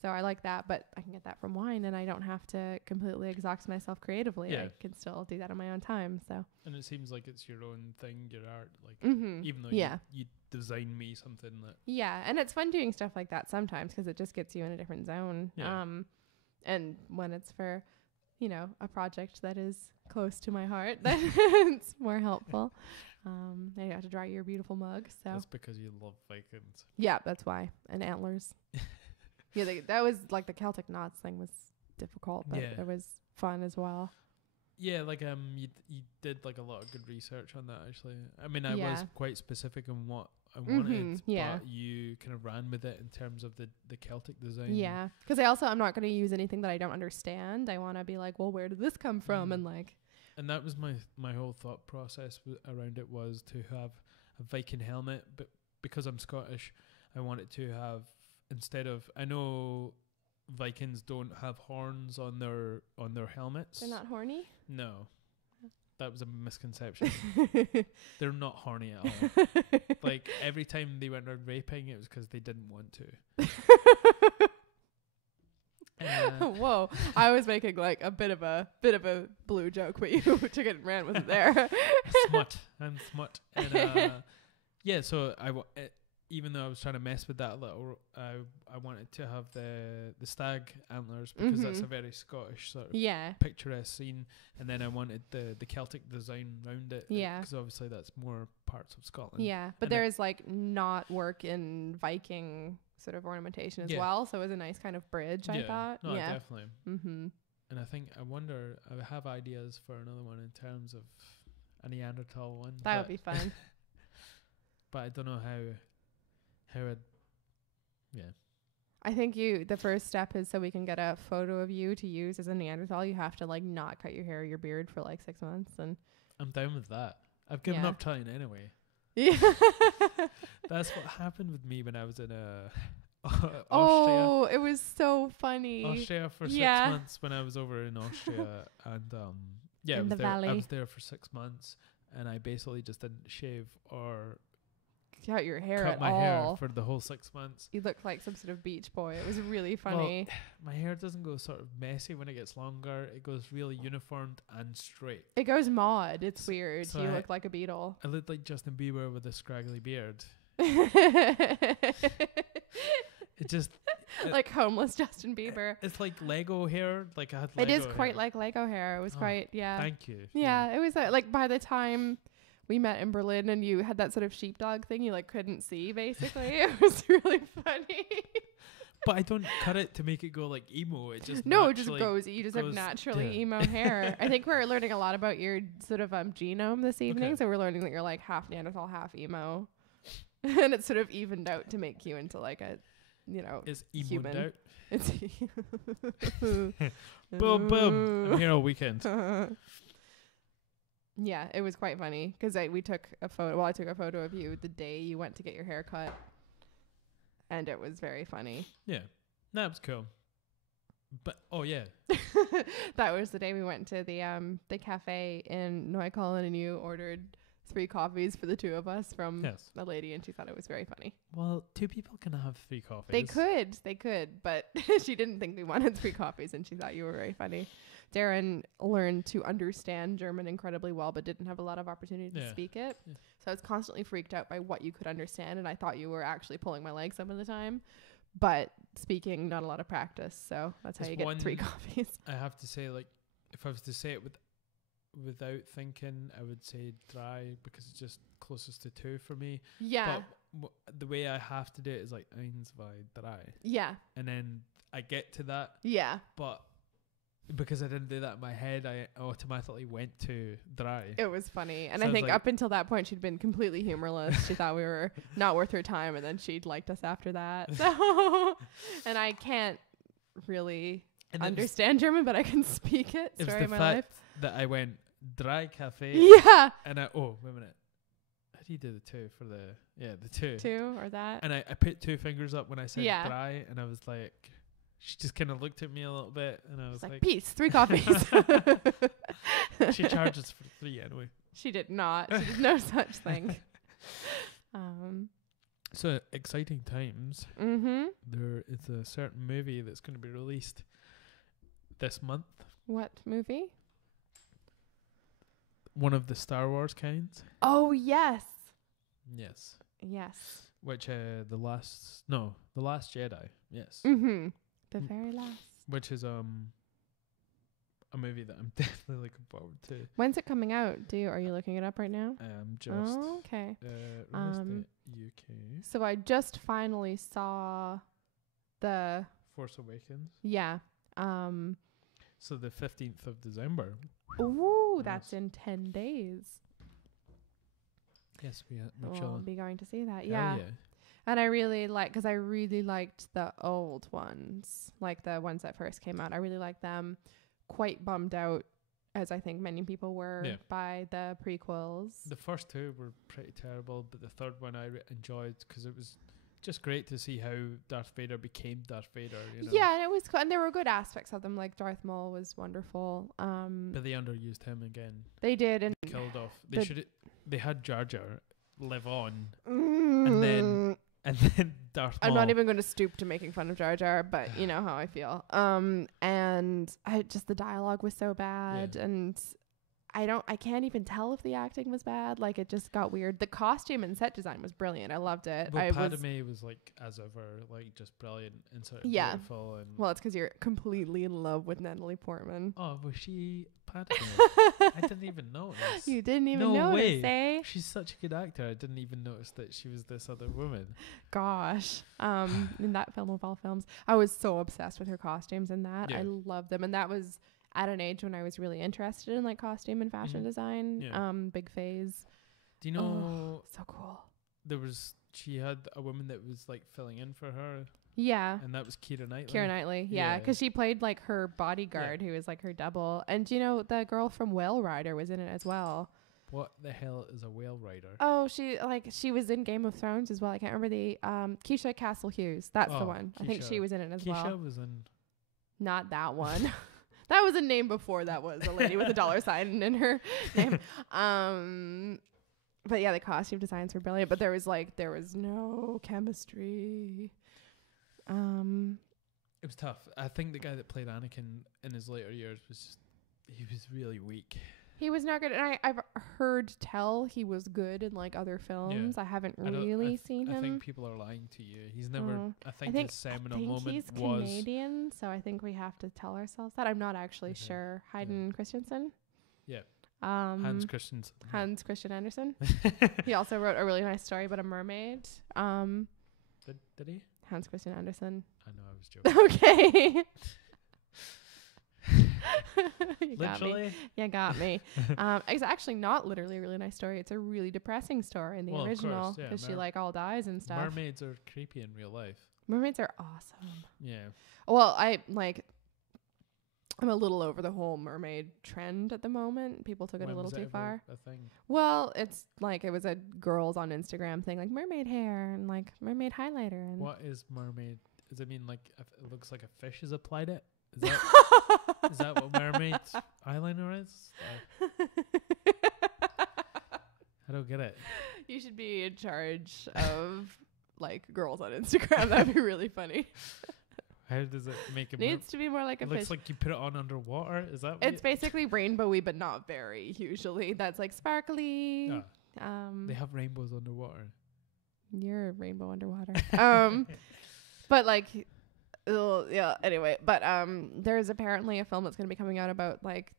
So I like that, but I can get that from wine, and I don't have to completely exhaust myself creatively. I can still do that on my own time. So. And it seems like it's your own thing, your art, like even though you design me something that. Yeah, and it's fun doing stuff like that sometimes because it just gets you in a different zone. Yeah. And when it's for, a project that is close to my heart, then it's more helpful. I have to draw your beautiful mug. So that's because you love Vikings. Yeah, that's why. And antlers. Yeah, that was like the Celtic knots thing was difficult, but it was fun as well. Yeah, like you did like a lot of good research on that actually. I mean, I was quite specific on what I wanted, but you kind of ran with it in terms of the Celtic design. Yeah, because I'm not going to use anything that I don't understand. I want to be like, well, where did this come from? And like, and that was my whole thought process around it was to have a Viking helmet, but because I'm Scottish, I wanted to have, instead of, I know Vikings don't have horns on their helmets. They're not horny? No. That was a misconception. They're not horny at all. Like every time they went around raping, it was because they didn't want to. Whoa! I was making like a bit of a blue joke, but you took it and ran with it there. Smut. And yeah, so even though I was trying to mess with that a little, I wanted to have the stag antlers because that's a very Scottish sort of picturesque scene, and then I wanted the Celtic design around it. Yeah, because obviously that's more parts of Scotland. Yeah, but there is like not work in Viking sort of ornamentation as well, so it was a nice kind of bridge. I thought. No, definitely. And I wonder, I have ideas for another one in terms of a Neanderthal one. That would be fun. But I don't know how I think the first step is so we can get a photo of you to use as a Neanderthal. You have to like not cut your hair or your beard for like 6 months, and I'm down with that. I've given up trying anyway. Yeah. That's what happened with me when I was in Austria. Oh, it was so funny. Austria for 6 months when I was over in Austria, and I was there for 6 months, and I basically just didn't shave or cut your hair cut my hair for the whole 6 months. You looked like some sort of beach boy. It was really funny. Well, my hair doesn't go sort of messy when it gets longer. It goes really uniformed and straight. It goes mod. It's weird. So you look like a beetle. I look like Justin Bieber with a scraggly beard. It just like homeless Justin Bieber. It's like Lego hair. Like I had Lego It is quite like Lego hair. It was quite Thank you. Yeah, it was like by the time we met in Berlin and you had that sort of sheepdog thing you like couldn't see basically. It was really funny. But I don't cut it to make it go like emo. It just no, it just goes. You just have naturally emo hair. I think we're learning a lot about your sort of genome this evening. So we're learning that you're like half Neanderthal, half emo, and it's sort of evened out to make you into like a, it's emoned human. out. It's boom, boom. I'm here all weekend. Yeah, it was quite funny because we took a photo. Well, I took a photo of you the day you went to get your hair cut. And it was very funny. Yeah. That was cool. But, oh, yeah. That was the day we went to the cafe in Neutrality, and you ordered 3 coffees for the 2 of us from a lady, and she thought it was very funny. Well, 2 people can have 3 coffees. They could, but she didn't think we wanted 3 coffees, and she thought you were very funny. Darren learned to understand German incredibly well, but didn't have a lot of opportunity to speak it. Yeah. So I was constantly freaked out by what you could understand, and I thought you were actually pulling my leg some of the time. But speaking, not a lot of practice, so that's how you get 3 coffees. I have to say, like, if I was to say it without thinking, I would say dry, because it's just closest to 2 for me. Yeah. But the way I have to do it is like 1, 2, 3. Yeah. And then I get to that. Yeah. But because I didn't do that in my head, I automatically went to dry. It was funny. And so I think up until that point, she'd been completely humorless. She thought we were not worth her time, and then she'd liked us after that. So, and I can't really understand German, but I can speak it. It was Story the of my fact life. that I went dry cafe. Yeah. And wait a minute. How do you do the 2 for the 2? 2 or that? And I put 2 fingers up when I said dry, and I was like, she just kind of looked at me a little bit, and I was like, peace, 3 coffees. She charges for 3 anyway. She did not. She did no such thing. So exciting times. Mm-hmm. There is a certain movie that's going to be released this month. What movie? One of the Star Wars kinds. Oh, yes. Yes. Yes. Which the Last Jedi. Yes. Mm-hmm. The very last. Which is a movie that I'm definitely looking forward to. When's it coming out? Are you looking it up right now? Just. Oh, okay. UK. So I just finally saw the Force Awakens. Yeah. So the 15th of December. Ooh, that's in 10 days. Yes, we'll be going to see that. Hell yeah. And I really because I really liked the old ones, like the ones that first came out. I really liked them. Quite bummed out, as I think many people were, by the prequels. The first 2 were pretty terrible, but the third one I enjoyed because it was just great to see how Darth Vader became Darth Vader. Yeah, and it was and there were good aspects of them. Like Darth Maul was wonderful. But they underused him again. They did, and killed off. They had Jar Jar live on, and then Darth Maul. I'm not even going to stoop to making fun of Jar Jar, but you know how I feel. And the dialogue was so bad, and I can't even tell if the acting was bad. Like, it just got weird. The costume and set design was brilliant. I loved it. Well, Padme was like, as ever, like just brilliant and sort of beautiful. And well, it's because you're completely in love with Natalie Portman. Oh, was she Padme? I didn't even notice. You didn't even notice, eh? She's such a good actor. I didn't even notice that she was this other woman. Gosh. In that film of all films, I was so obsessed with her costumes in that. I loved them. And that was at an age when I was really interested in like costume and fashion design. Big phase. Do you know? So cool. She had a woman that was like filling in for her. Yeah. And that was Keira Knightley. Keira Knightley, yeah. Because she played like her bodyguard who was like her double. And you know, the girl from Whale Rider was in it as well. What the hell is a whale rider? Oh, she was in Game of Thrones as well. I can't remember the Keisha Castle Hughes. That's the one. I think she was in it as well. Keisha was in. Not that one. That was a name before that was a lady with a dollar sign in her name. But yeah, the costume designs were brilliant. But there was no chemistry. It was tough. I think the guy that played Anakin in his later years was really weak. He was not good, and I've heard tell he was good in like other films. I haven't really seen him. I think people are lying to you. He's never. I think his seminal moment he's was Canadian, so I think we have to tell ourselves that. I'm not actually sure. Hayden Christensen. Yeah. Hans Christensen. Hans Christian Andersen. He also wrote a really nice story about a mermaid. Did he? Hans Christian Andersen. I know, I was joking. Okay. You got me. Literally? You got me. It's actually not literally a really nice story. It's a really depressing story in the original because she like all dies and stuff. Mermaids are creepy in real life. Mermaids are awesome. Yeah. Well, I'm a little over the whole mermaid trend at the moment. People took it a little too far. A thing? Well, it's like it was a girls on Instagram thing, like mermaid hair and like mermaid highlighter. And what is mermaid? Does it mean like it looks like a fish has applied it? Is that what mermaid eyeliner is? I don't get it. You should be in charge of like girls on Instagram. That'd be really funny. How does it make it? Needs to be more like a fish. Looks like you put it on underwater. Is that? It's basically rainbowy, but not very. Usually, that's like sparkly. They have rainbows underwater. You're a rainbow underwater. But like, yeah. Anyway, but there's apparently a film that's going to be coming out about like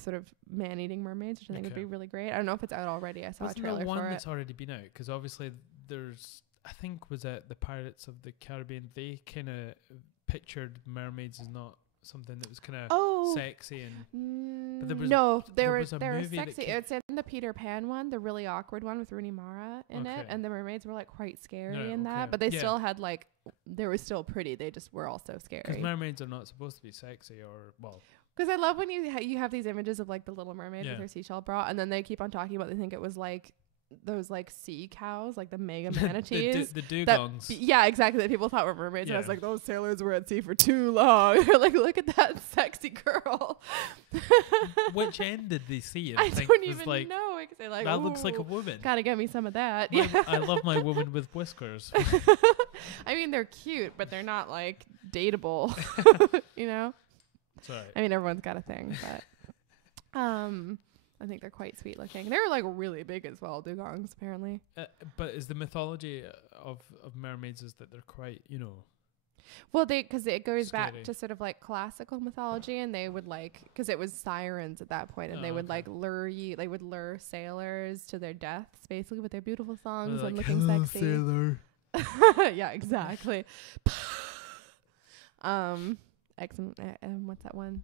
sort of man-eating mermaids, which I think would be really great. I don't know if it's out already. I saw a trailer for it. Wasn't there one that's already been out? Because obviously there's, I think, was it the Pirates of the Caribbean? They kind of pictured mermaids as not something that was kind of sexy and but they were sexy. It's in the Peter Pan one, the really awkward one with Rooney Mara in it, and the mermaids were like quite scary in that, but they still had like they were still pretty. They just were also scary. Because mermaids are not supposed to be sexy, or well. Because I love when you have these images of like the Little Mermaid with her seashell bra, and then they keep on talking about they think it was like those like sea cows, like the mega manatees, the dugongs. Yeah, exactly. That people thought were mermaids. And I was like, those sailors were at sea for too long. Like, look at that sexy girl. Which end did they see? I don't even know. Like, that looks like a woman. Gotta get me some of that. I love my woman with whiskers. I mean, they're cute, but they're not like dateable. You know. Sorry. I mean, everyone's got a thing, but I think they're quite sweet looking. They're like really big as well, dugongs apparently. But is the mythology of mermaids is that they're quite, you know? Well, because it goes scary. back to sort of like classical mythology, and they would like, because it was sirens at that point, and they would like lure sailors to their deaths basically with their beautiful songs and like, looking sexy. Sailor. Yeah, exactly. What's that one?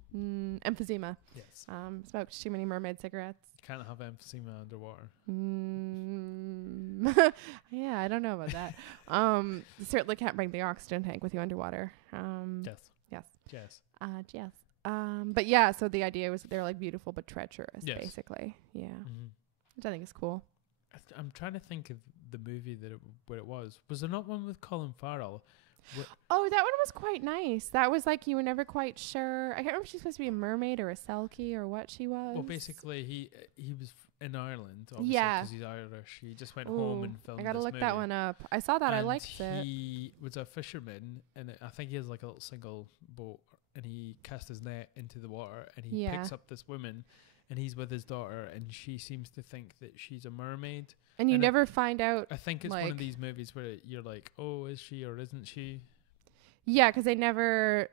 Emphysema. Yes. Smoked too many mermaid cigarettes. Can't have emphysema underwater. Yeah, I don't know about that. Certainly can't bring the oxygen tank with you underwater. Yes. But yeah, so the idea was that they're like beautiful but treacherous, basically. Yeah. Mm-hmm. Which I think is cool. I'm trying to think of the movie where it was. Was there not one with Colin Farrell? Oh, that one was quite nice. That was like you were never quite sure. I can't remember if she's supposed to be a mermaid or a selkie or what she was. Well, basically he was in Ireland, obviously, because he's Irish. He just went home and filmed. I gotta look that one up. I saw that. I liked it. He was a fisherman, and I think he has like a little single boat, and he cast his net into the water, and he picks up this woman, and he's with his daughter, and she seems to think that she's a mermaid. And you never find out. I think it's one of these movies where you're like, oh, is she or isn't she? Yeah, because they never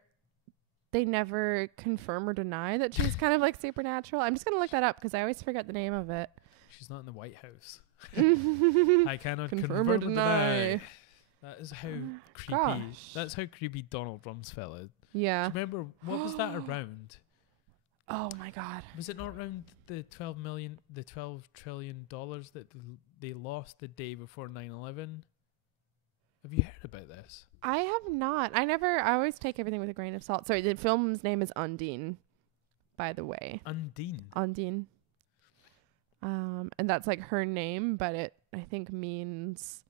confirm or deny that she's kind of like supernatural. I'm just going to look that up because I always forget the name of it. She's not in the White House. I cannot confirm or deny. That is how creepy. Gosh. That's how creepy Donald Rumsfeld is. Yeah. Do you remember, what was that around? Oh my God. Was it not around the $12 trillion that they lost the day before 9/11? Have you heard about this? I have not. I always take everything with a grain of salt. Sorry, the film's name is Undine, by the way. Undine. And that's like her name, but it, I think, means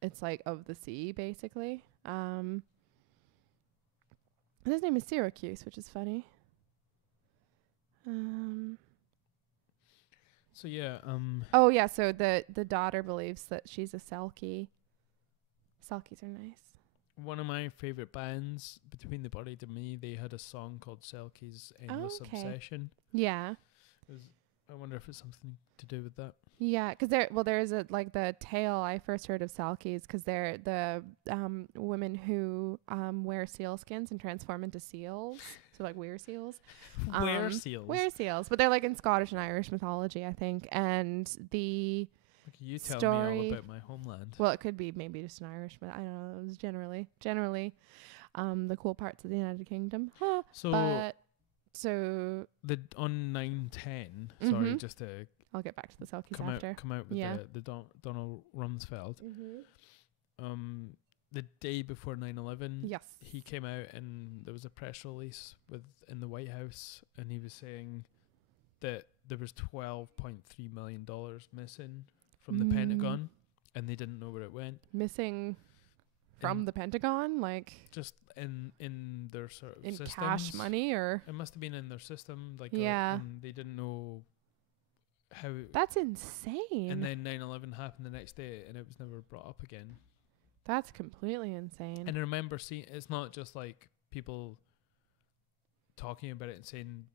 it's like of the sea, basically. His name is Syracuse, which is funny. So yeah. Oh yeah. So the daughter believes that she's a selkie. Selkies are nice. One of my favorite bands, Between the Body to Me, they had a song called Selkie's Endless Obsession. Yeah. I wonder if it's something to do with that. Yeah, because there's a like the tale I first heard of Selkies, because they're the women who wear seal skins and transform into seals. So like weir seals. Weir seals. Weir seals, but they're like in Scottish and Irish mythology, I think. And the like You tell me all about my homeland. Well, it could be maybe just an Irish, but I don't know. It was generally the cool parts of the United Kingdom. So the on 9/10. Sorry, just to I'll get back to the Selkies after. Come out with the Donald Rumsfeld. The day before 9/11, yes, he came out and there was a press release in the White House, and he was saying that there was $12.3 million missing from the Pentagon, and they didn't know where it went. Missing from the Pentagon, like just in their sort of in systems. Cash money, or it must have been in their system, like and they didn't know how. That's insane. And then 9/11 happened the next day, and it was never brought up again. That's completely insane. And I remember seeing, it's not just like people talking about it and saying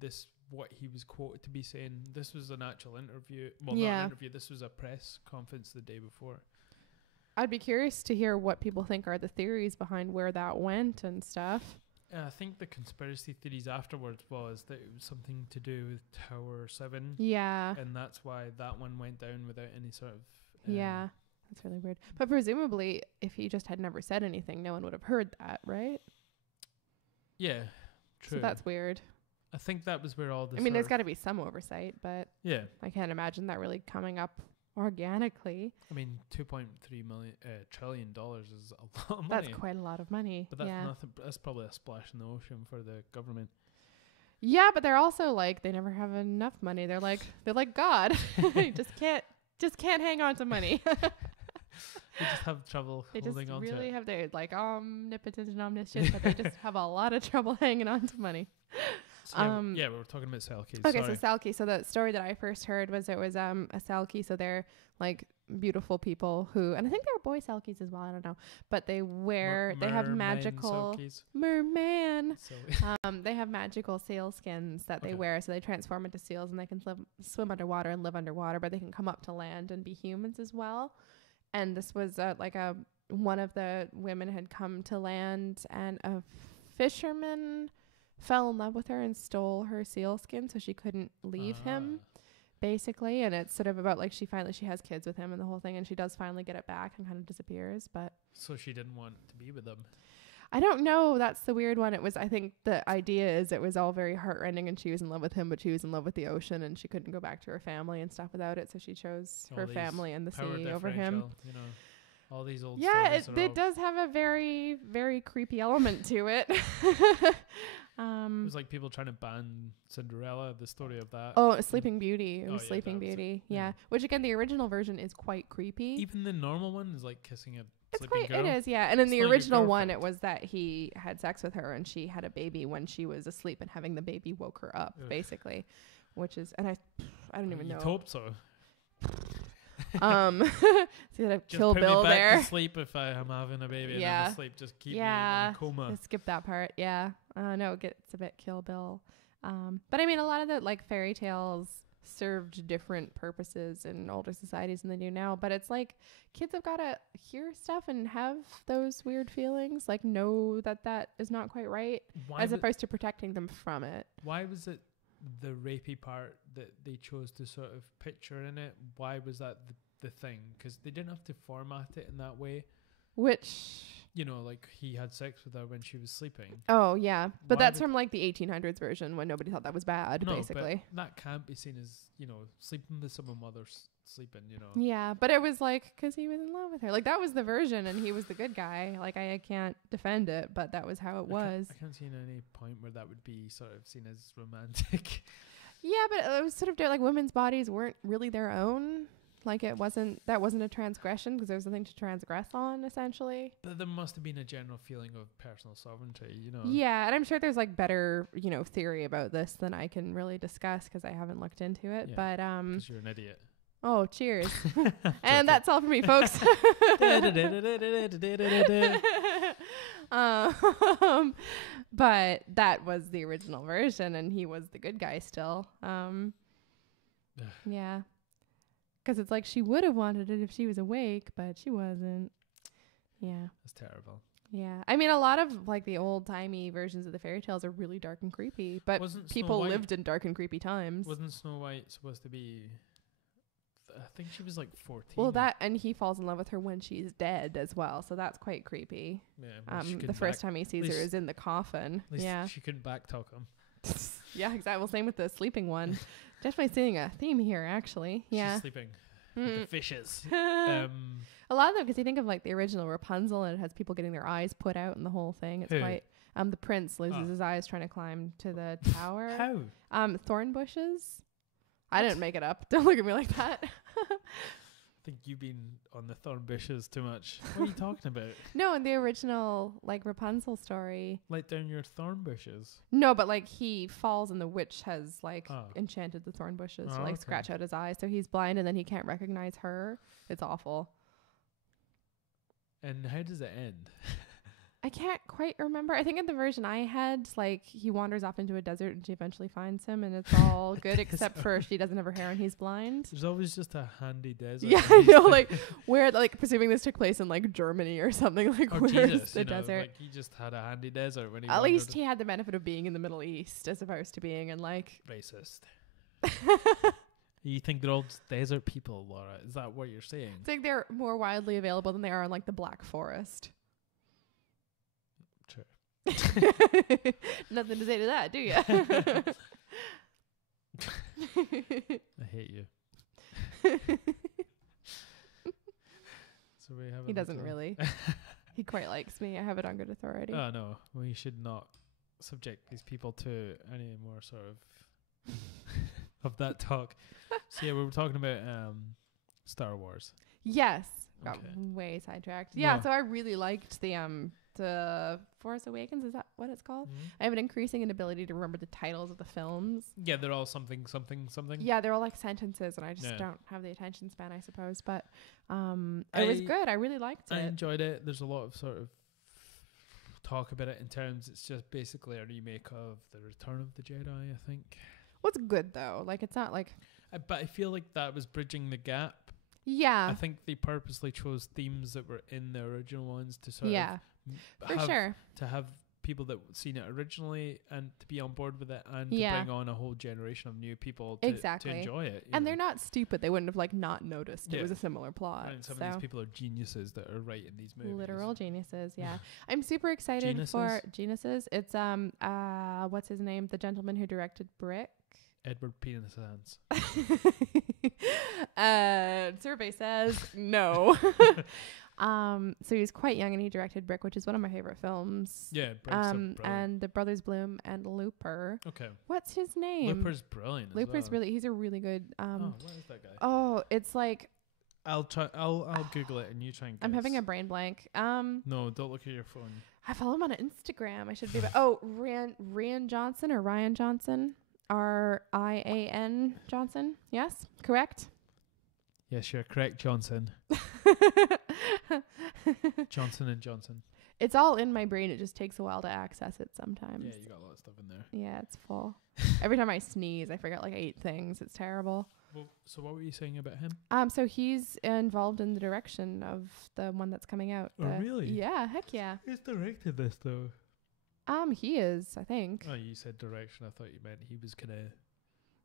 this, what he was quoted to be saying. This was an actual interview. Well, not an interview. This was a press conference the day before. I'd be curious to hear what people think are the theories behind where that went and stuff. I think the conspiracy theories afterwards was that it was something to do with Tower 7. Yeah. And that's why that one went down without any sort of... yeah. That's really weird. But presumably, if he just had never said anything, no one would have heard that, right? Yeah, true. So that's weird. I think that was where all this... I mean, there's got to be some oversight, but yeah, I can't imagine that really coming up organically. I mean, $2.3 trillion is a lot of money. That's quite a lot of money. But that's nothing. That's probably a splash in the ocean for the government. Yeah, but they're also like, they never have enough money. They're like God. just can't hang on to money. They just have trouble holding on to it. They just really have their like omnipotent and omniscient, but they just have a lot of trouble hanging on to money. So we were talking about Selkies. Okay, so Selkie. So the story that I first heard was it was a Selkie. So they're like beautiful people who, and I think they're boy Selkies as well. I don't know, but they they have magical merman. They have magical seal skins that they wear, so they transform into seals and they can swim underwater and live underwater, but they can come up to land and be humans as well. And this was one of the women had come to land, and a fisherman fell in love with her and stole her seal skin, so she couldn't leave him, basically. And it's sort of about like she has kids with him and the whole thing, and she does finally get it back and kind of disappears. But so she didn't want to be with them. I don't know. That's the weird one. It was, I think the idea is it was all very heartrending, and she was in love with him, but she was in love with the ocean, and she couldn't go back to her family and stuff without it, so she chose her family and the sea over him. You know, all these old it does have a very, very creepy element to it. It was like people trying to ban Cinderella, the story of that. Oh, Sleeping Beauty. It was Sleeping Beauty. Yeah. Which again, the original version is quite creepy. Even the normal one is like kissing a it's sleeping quite, girl. It is, yeah. And in the original one, it was that he had sex with her and she had a baby when she was asleep, and having the baby woke her up, basically. Which is, and I don't even know. You'd hope so. See that Kill Bill there. Just put me back to sleep if I am having a baby and I'm asleep. Just keep me in a coma. Skip that part. Yeah. No, it gets a bit Kill Bill. But I mean, a lot of the like fairy tales served different purposes in older societies than they do now. But it's like kids have got to hear stuff and have those weird feelings, like know that is not quite right, as opposed to protecting them from it. Why was it the rapey part that they chose to sort of picture in it? Why was that the thing? Because they didn't have to format it in that way. Which, you know, like he had sex with her when she was sleeping. Oh yeah, but that's from like the 1800s version when nobody thought that was bad. No, basically, but that can't be seen as, you know, sleeping with someone while they're sleeping. You know. Yeah, but it was like because he was in love with her. Like that was the version, and he was the good guy. Like I can't defend it, but that was how it was. I can't see any point where that would be sort of seen as romantic. Yeah, but it was sort of like women's bodies weren't really their own. Like that wasn't a transgression because there was nothing to transgress on, essentially. But there must have been a general feeling of personal sovereignty, you know. Yeah, and I'm sure there's like better, you know, theory about this than I can really discuss because I haven't looked into it. Yeah, but because you're an idiot. Oh, cheers! And that's all for me, folks. But that was the original version, and he was the good guy still. Yeah. Because it's like she would have wanted it if she was awake, but she wasn't. Yeah. That's terrible. Yeah. I mean, a lot of like the old-timey versions of the fairy tales are really dark and creepy, but people lived in dark and creepy times. Wasn't Snow White supposed to be I think she was like 14. Well, and he falls in love with her when she's dead as well, so that's quite creepy. Yeah, The first time he sees her is in the coffin. Yeah, she couldn't backtalk him. Yeah, exactly. Well, same with the sleeping one. Definitely seeing a theme here, actually. Yeah, she's sleeping with the fishes. A lot of them, because you think of like the original Rapunzel, and it has people getting their eyes put out and the whole thing. It's quite. The prince loses his eyes trying to climb to the tower. How? Thorn bushes. I didn't make it up. Don't look at me like that. I think you've been on the thorn bushes too much. What are you talking about? No, in the original like Rapunzel story. Light down your thorn bushes. No, but like he falls and the witch has like enchanted the thorn bushes to like scratch out his eyes, so he's blind and then he can't recognize her. It's awful. And how does it end? I can't quite remember. I think in the version I had, like, he wanders off into a desert and she eventually finds him and it's all good except for she doesn't have her hair and he's blind. There's always just a handy desert. Yeah, I know, like, where, like, presuming this took place in, like, Germany or something, like, where's the desert? Like, he just had a handy desert when he At least he had the benefit of being in the Middle East as opposed to being in, like... Racist. You think they're all just desert people, Laura? Is that what you're saying? I think they're more widely available than they are in, like, the Black Forest. True. Nothing to say to that, do you? I hate you. So we have. He doesn't really. He quite likes me. I have it on good authority. Oh no, we should not subject these people to any more sort of of that talk. So yeah, we were talking about Star Wars. Yes, got way sidetracked. Yeah, so I really liked the Force Awakens. Is that what it's called? Mm-hmm. I have an increasing inability to remember the titles of the films. Yeah, they're all something. Yeah, they're all like sentences, and I just don't have the attention span, I suppose. But it was good. I really liked it. I enjoyed it. There's a lot of sort of talk about it in terms. It's just basically a remake of The Return of the Jedi, I think. What's good though? Like, it's not like. But I feel like that was bridging the gap. Yeah. I think they purposely chose themes that were in the original ones to sort of. For sure. To have people that seen it originally and to be on board with it and to bring on a whole generation of new people to enjoy it. And they're not stupid. They wouldn't have like not noticed it was a similar plot. And some of these people are geniuses that are writing these movies. Literal geniuses, yeah. I'm super excited for geniuses. It's what's his name? The gentleman who directed Brick. Edward Penis Hands. Survey says no. So he was quite young and he directed Brick, which is one of my favorite films. Yeah, Brick's and The Brothers Bloom and Looper. Okay. What's his name? Looper's brilliant. He's a really good what is that guy? Oh, it's like I'll Google it and you try and guess. I'm having a brain blank. No, don't look at your phone. I follow him on Instagram. I should be Ryan Johnson or Ryan Johnson. Rian Johnson. Yes, correct? Yes, you're correct, Johnson. Johnson & Johnson. It's all in my brain. It just takes a while to access it sometimes. Yeah, you got a lot of stuff in there. Yeah, it's full. Every time I sneeze, I forget like 8 things. It's terrible. Well, so what were you saying about him? So he's involved in the direction of the one that's coming out. Oh, really? Yeah, heck yeah. Who's directed this, though? He is, I think. Oh, you said direction. I thought you meant he was kind of.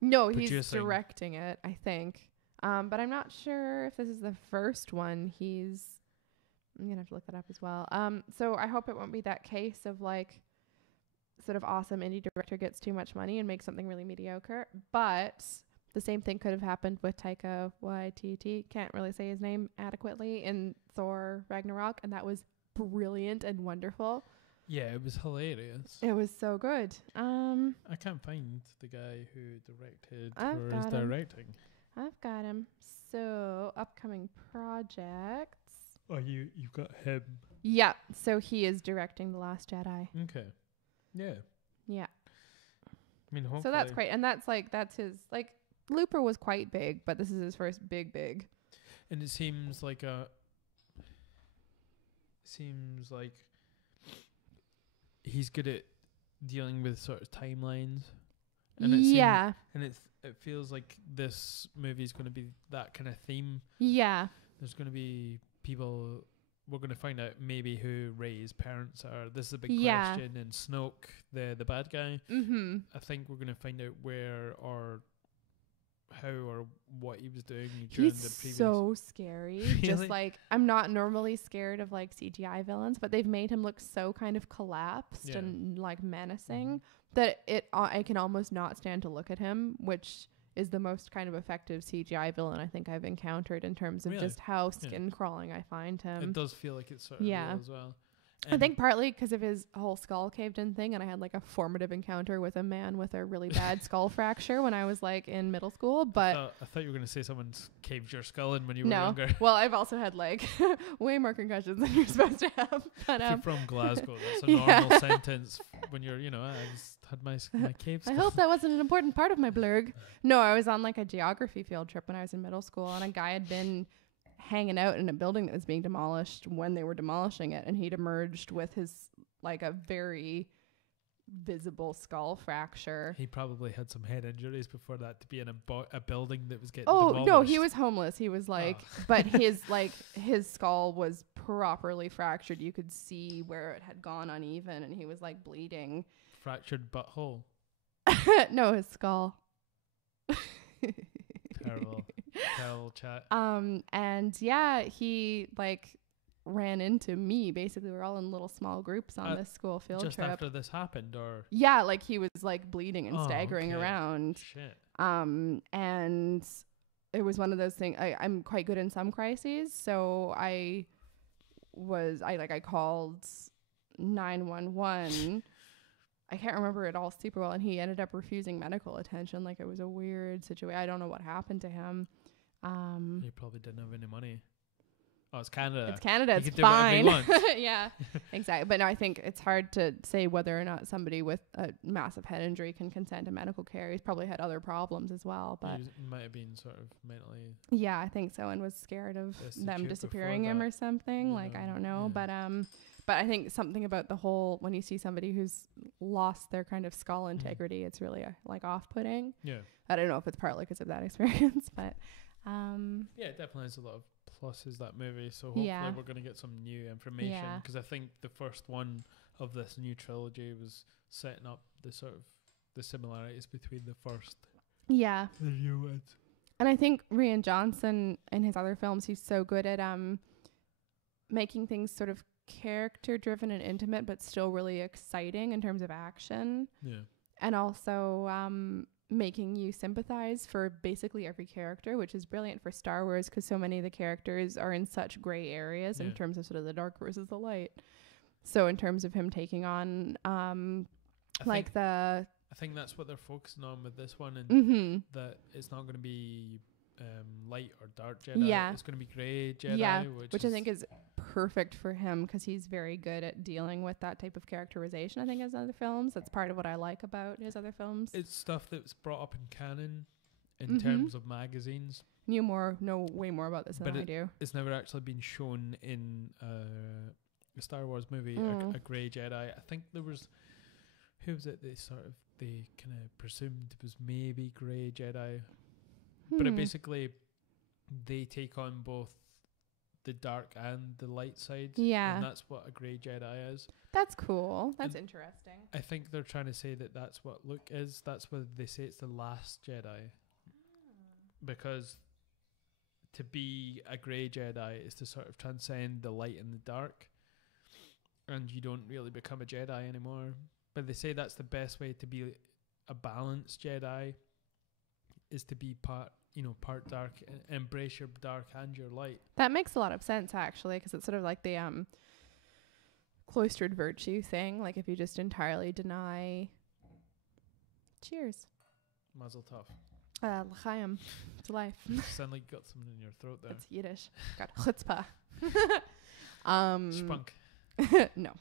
No, he's directing it, I think. But I'm not sure if this is the first one. I'm gonna have to look that up as well. So I hope it won't be that case of like, sort of awesome indie director gets too much money and makes something really mediocre. But the same thing could have happened with Taika Waititi. Can't really say his name adequately in Thor Ragnarok, and that was brilliant and wonderful. Yeah, it was hilarious. It was so good. I can't find the guy who directed or is directing. I've got him. So, upcoming projects. Oh, you've got him. Yeah. So he is directing The Last Jedi. Okay. Yeah. Yeah. I mean, hopefully. So that's great, and that's his like. Looper was quite big, but this is his first big. And it seems like he's good at dealing with sort of timelines. And it feels like this movie is going to be that kind of theme. Yeah. There's going to be people. We're going to find out maybe who Rey's parents are. This is a big question. And Snoke, the bad guy. Mm-hmm. I think we're going to find out where or how or what he was doing during the previous? He's so scary. Really? Just like, I'm not normally scared of like CGI villains, but they've made him look so kind of collapsed and like menacing that I can almost not stand to look at him, which is the most kind of effective CGI villain I think I've encountered in terms of just how skin crawling I find him. It does feel like it's sort of real as well. I think partly because of his whole skull caved in thing, and I had like a formative encounter with a man with a really bad skull fracture when I was like in middle school. But I thought you were going to say someone's caved your skull in when you were younger. Well, I've also had like way more concussions than you're supposed to have. But if you're from Glasgow, that's a normal sentence when you're, I just had my caved skull. I hope that wasn't an important part of my blurg. No, I was on like a geography field trip when I was in middle school, and a guy had been hanging out in a building that was being demolished when they were demolishing it, and he'd emerged with his like a very visible skull fracture. He probably had some head injuries before that to be in a building that was getting demolished. No, he was homeless. He was like but his skull was properly fractured. You could see where it had gone uneven, and he was like bleeding. Fractured butthole. No, his skull. Terrible chat. And yeah, he like ran into me. Basically, we're all in little small groups on this school field just trip. After this happened, or like he was like bleeding and staggering around. Shit. And it was one of those things. I'm quite good in some crises, so I called 911. I can't remember it all super well, and he ended up refusing medical attention. Like, it was a weird situation. I don't know what happened to him. He probably didn't have any money. Oh, it's Canada. It's Canada. It's fine. Yeah, exactly. But no, I think it's hard to say whether or not somebody with a massive head injury can consent to medical care. He's probably had other problems as well. But he might have been sort of mentally. Yeah, I think so, and was scared of them disappearing him or something. Like, I don't know, but I think something about the whole, when you see somebody who's lost their kind of skull integrity, it's really like off-putting. Yeah. I don't know if it's partly because of that experience, but yeah, it definitely has a lot of pluses, that movie. So hopefully we're going to get some new information, because I think the first one of this new trilogy was setting up the similarities between the first. Yeah. The new ones. And I think Rian Johnson in his other films, he's so good at making things sort of character driven and intimate, but still really exciting in terms of action. Yeah. And also making you sympathize for basically every character, which is brilliant for Star Wars, because so many of the characters are in such gray areas in terms of sort of the dark versus the light. So in terms of him taking on I think that's what they're focusing on with this one, and that it's not going to be light or dark Jedi. Yeah. It's going to be grey Jedi, which I think is perfect for him, because he's very good at dealing with that type of characterization. I think his other films, that's part of what I like about his other films. It's stuff that's brought up in canon in terms of magazines. You know way more about this than I do. It's never actually been shown in a Star Wars movie, a grey Jedi. I think there was, who was it they kind of presumed was maybe grey Jedi. But it basically, they take on both the dark and the light side. Yeah. And that's what a grey Jedi is. That's cool. That's interesting. I think they're trying to say that that's what Luke is. That's what they say it's the last Jedi. Because to be a grey Jedi is to sort of transcend the light and the dark. And you don't really become a Jedi anymore. But they say that's the best way to be a balanced Jedi, is to be part dark, embrace your dark and your light. That makes a lot of sense, actually, because it's sort of like the cloistered virtue thing. Like, if you just entirely deny. Cheers. Mazel tov. L'chaim. To life. You sound like you got something in your throat there. That's Yiddish. Got chutzpah. Spunk. No.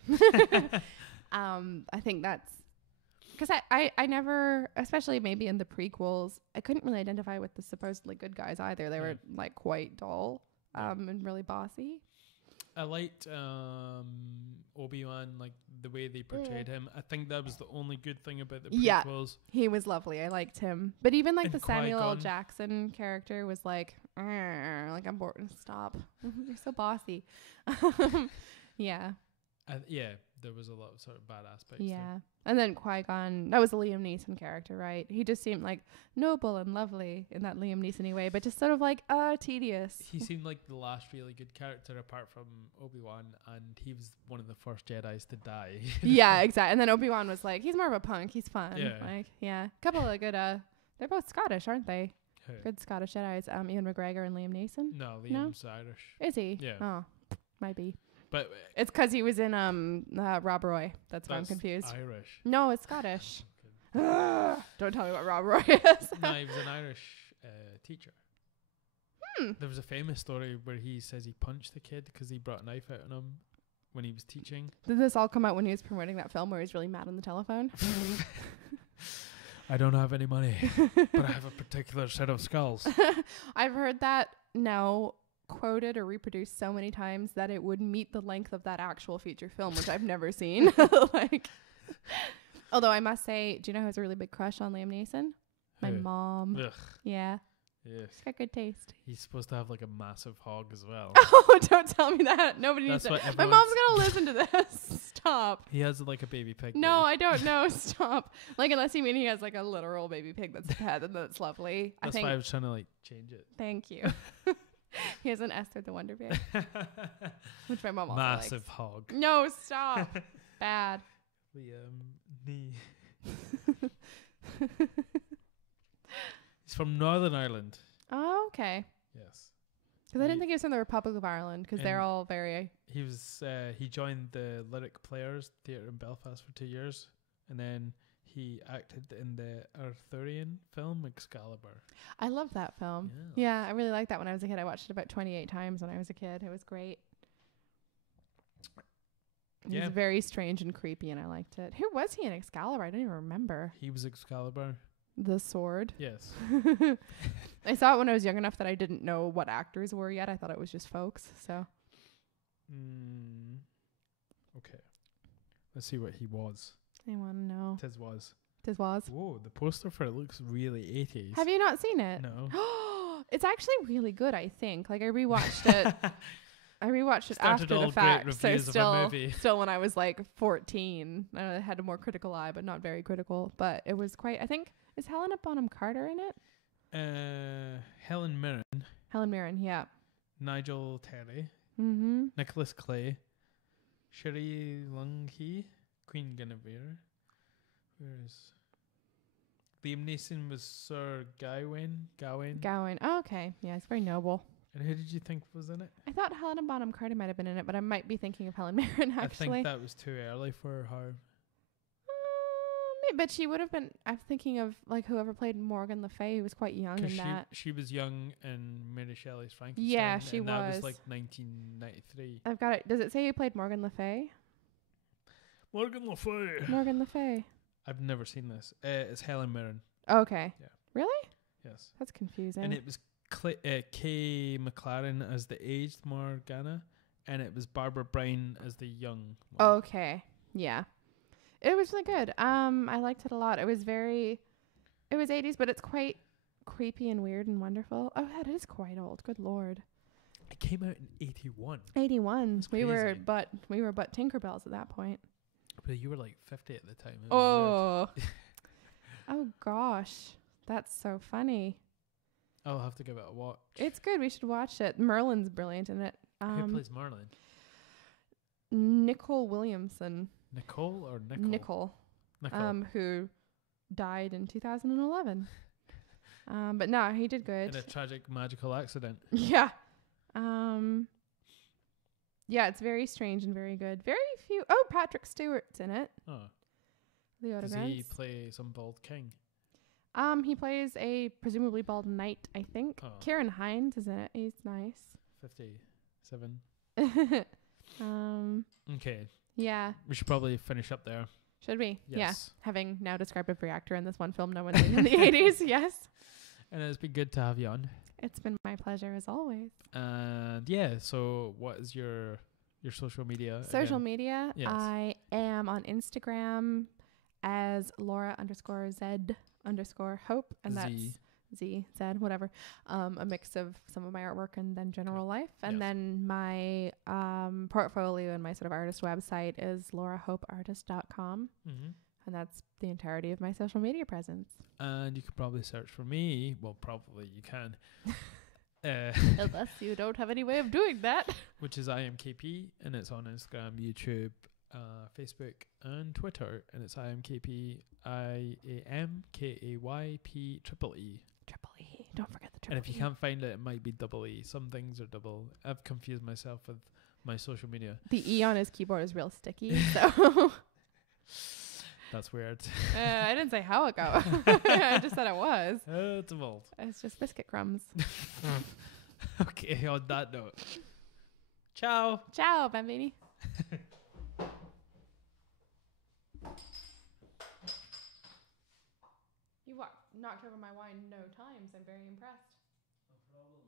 I think that's because I never, especially maybe in the prequels, I couldn't really identify with the supposedly good guys either. They were like quite dull and really bossy. I liked Obi-Wan, like the way they portrayed him. I think that was the only good thing about the prequels. Yeah, he was lovely. I liked him. But even like the Samuel L. Jackson character was like I'm bored. Stop. You're so bossy. Yeah. Yeah, there was a lot of sort of bad aspects. Yeah. And then Qui-Gon, that was a Liam Neeson character, right? He just seemed like noble and lovely in that Liam Neeson-y way, but just sort of like, tedious. He seemed like the last really good character apart from Obi-Wan, and he was one of the first Jedis to die. Yeah, exactly. And then Obi-Wan was like, he's more of a punk. He's fun. Yeah. Like, yeah. Couple of good, they're both Scottish, aren't they? Who? Good Scottish Jedis. Ian McGregor and Liam Neeson. No, Liam's Irish. Is he? Yeah. Oh, might be. But It's because he was in Rob Roy. That's why I'm confused. Irish. No, it's Scottish. Don't tell me what Rob Roy is. No, he was an Irish teacher. There was a famous story where he says he punched the kid because he brought a knife out on him when he was teaching. Did this all come out when he was promoting that film where he's really mad on the telephone? I don't have any money, but I have a particular set of skulls. I've heard that now quoted or reproduced so many times that it would meet the length of that actual feature film, which I've never seen. Like, although I must say, do you know who has a really big crush on Liam Neeson? My mom. Ugh. Yeah. Yes. She's got good taste. He's supposed to have like a massive hog as well. Oh, don't tell me that. Nobody That's needs what to. My mom's going to listen to this. Stop. He has like a baby pig. No, I don't know. Stop. Like, unless you mean he has like a literal baby pig that's a pet and that's lovely. That's why I was trying to like change it. Thank you. He has an Esther the Wonder Pig, which my mom also Massive likes. hog. No, stop. Bad. Knee. He's from Northern Ireland. Oh, okay. Yes. Because I didn't think he was from the Republic of Ireland, because they're all very... He was. He joined the Lyric Players Theatre in Belfast for 2 years, and then he acted in the Arthurian film Excalibur. I love that film. Yeah, I really liked that when I was a kid. I watched it about 28 times when I was a kid. It was great. It was very strange and creepy, and I liked it. Who was he in Excalibur? I don't even remember. He was Excalibur. The sword? Yes. I saw it when I was young enough that I didn't know what actors were yet. I thought it was just folks, so... Okay. Let's see what he was. I want to know. Tis was. Whoa, the poster for it looks really 80s. Have you not seen it? No. It's actually really good, I think. Like, I rewatched it. After the fact. So still when I was like 14, I had a more critical eye, but not very critical. But it was quite, I think, is Helena Bonham Carter in it? Helen Mirren. Helen Mirren, yeah. Nigel Terry. Mm-hmm. Nicholas Clay. Shiri Lunghi. Queen Guinevere. Where is... Liam Neeson was Sir Gawain. Oh, okay. Yeah, it's very noble. And who did you think was in it? I thought Helena Bonham Carter might have been in it, but I might be thinking of Helen Mirren, actually. I think that was too early for her. But she would have been... I'm thinking of like whoever played Morgan Le Fay, who was quite young in that. She was young in Mary Shelley's Frankenstein. Yeah, she and was. That was like 1993. I've got it. Does it say who played Morgan Le Fay? Morgan Le Fay. Morgan Le Fay. I've never seen this. It's Helen Mirren. Okay. Yeah. Really? Yes. That's confusing. And it was Kay McLaren as the aged Morgana, and it was Barbara Bryan as the young one. Okay. Yeah. It was really good. I liked it a lot. It was 80s, but it's quite creepy and weird and wonderful. Oh, that is quite old. Good Lord. It came out in 81. 81. That's we were crazy. but Tinkerbells at that point. But you were like 50 at the time. Oh. Oh gosh. That's so funny. I'll have to give it a watch. It's good. We should watch it. Merlin's brilliant in it. Who plays Merlin? Nicole Williamson. Nicole or Nicole? Nicole. Who died in 2011. But no, he did good. In a tragic magical accident. Yeah. Yeah, it's very strange and very good. Very few. Oh, Patrick Stewart's in it. Oh. The Does he play some bald king? He plays a presumably bald knight, I think. Oh. Kieran Hines is in it. He's nice. 57. Okay. Yeah. We should probably finish up there. Should we? Yes. Yeah. Having now described every actor in this one film no one's seen in the 80s. Yes. And it's been good to have you on. It's been my pleasure as always. And yeah, so what is your social media? Social media? Yes. I am on Instagram as Laura_Z_Hope, and that's whatever. A mix of some of my artwork and then general life. And Yes. then my portfolio and my sort of artist website is laurahopeartist.com. Mm-hmm. And that's the entirety of my social media presence. And you could probably search for me. Well, probably you can. Unless you don't have any way of doing that. Which is IAMKayPee, and it's on Instagram, YouTube, Facebook, and Twitter, and it's IAMKayPee, IAMKAYPEE. Triple E. Don't forget the triple E. And if you can't find it, it might be double E. Some things are double. I've confused myself with my social media. The E on his keyboard is real sticky, so... That's weird. I didn't say how it goes. I just said it was. It's evolved. It's just biscuit crumbs. Okay, on that note. Ciao. Ciao, bambini. You knocked over my wine no times. I'm very impressed. No problem.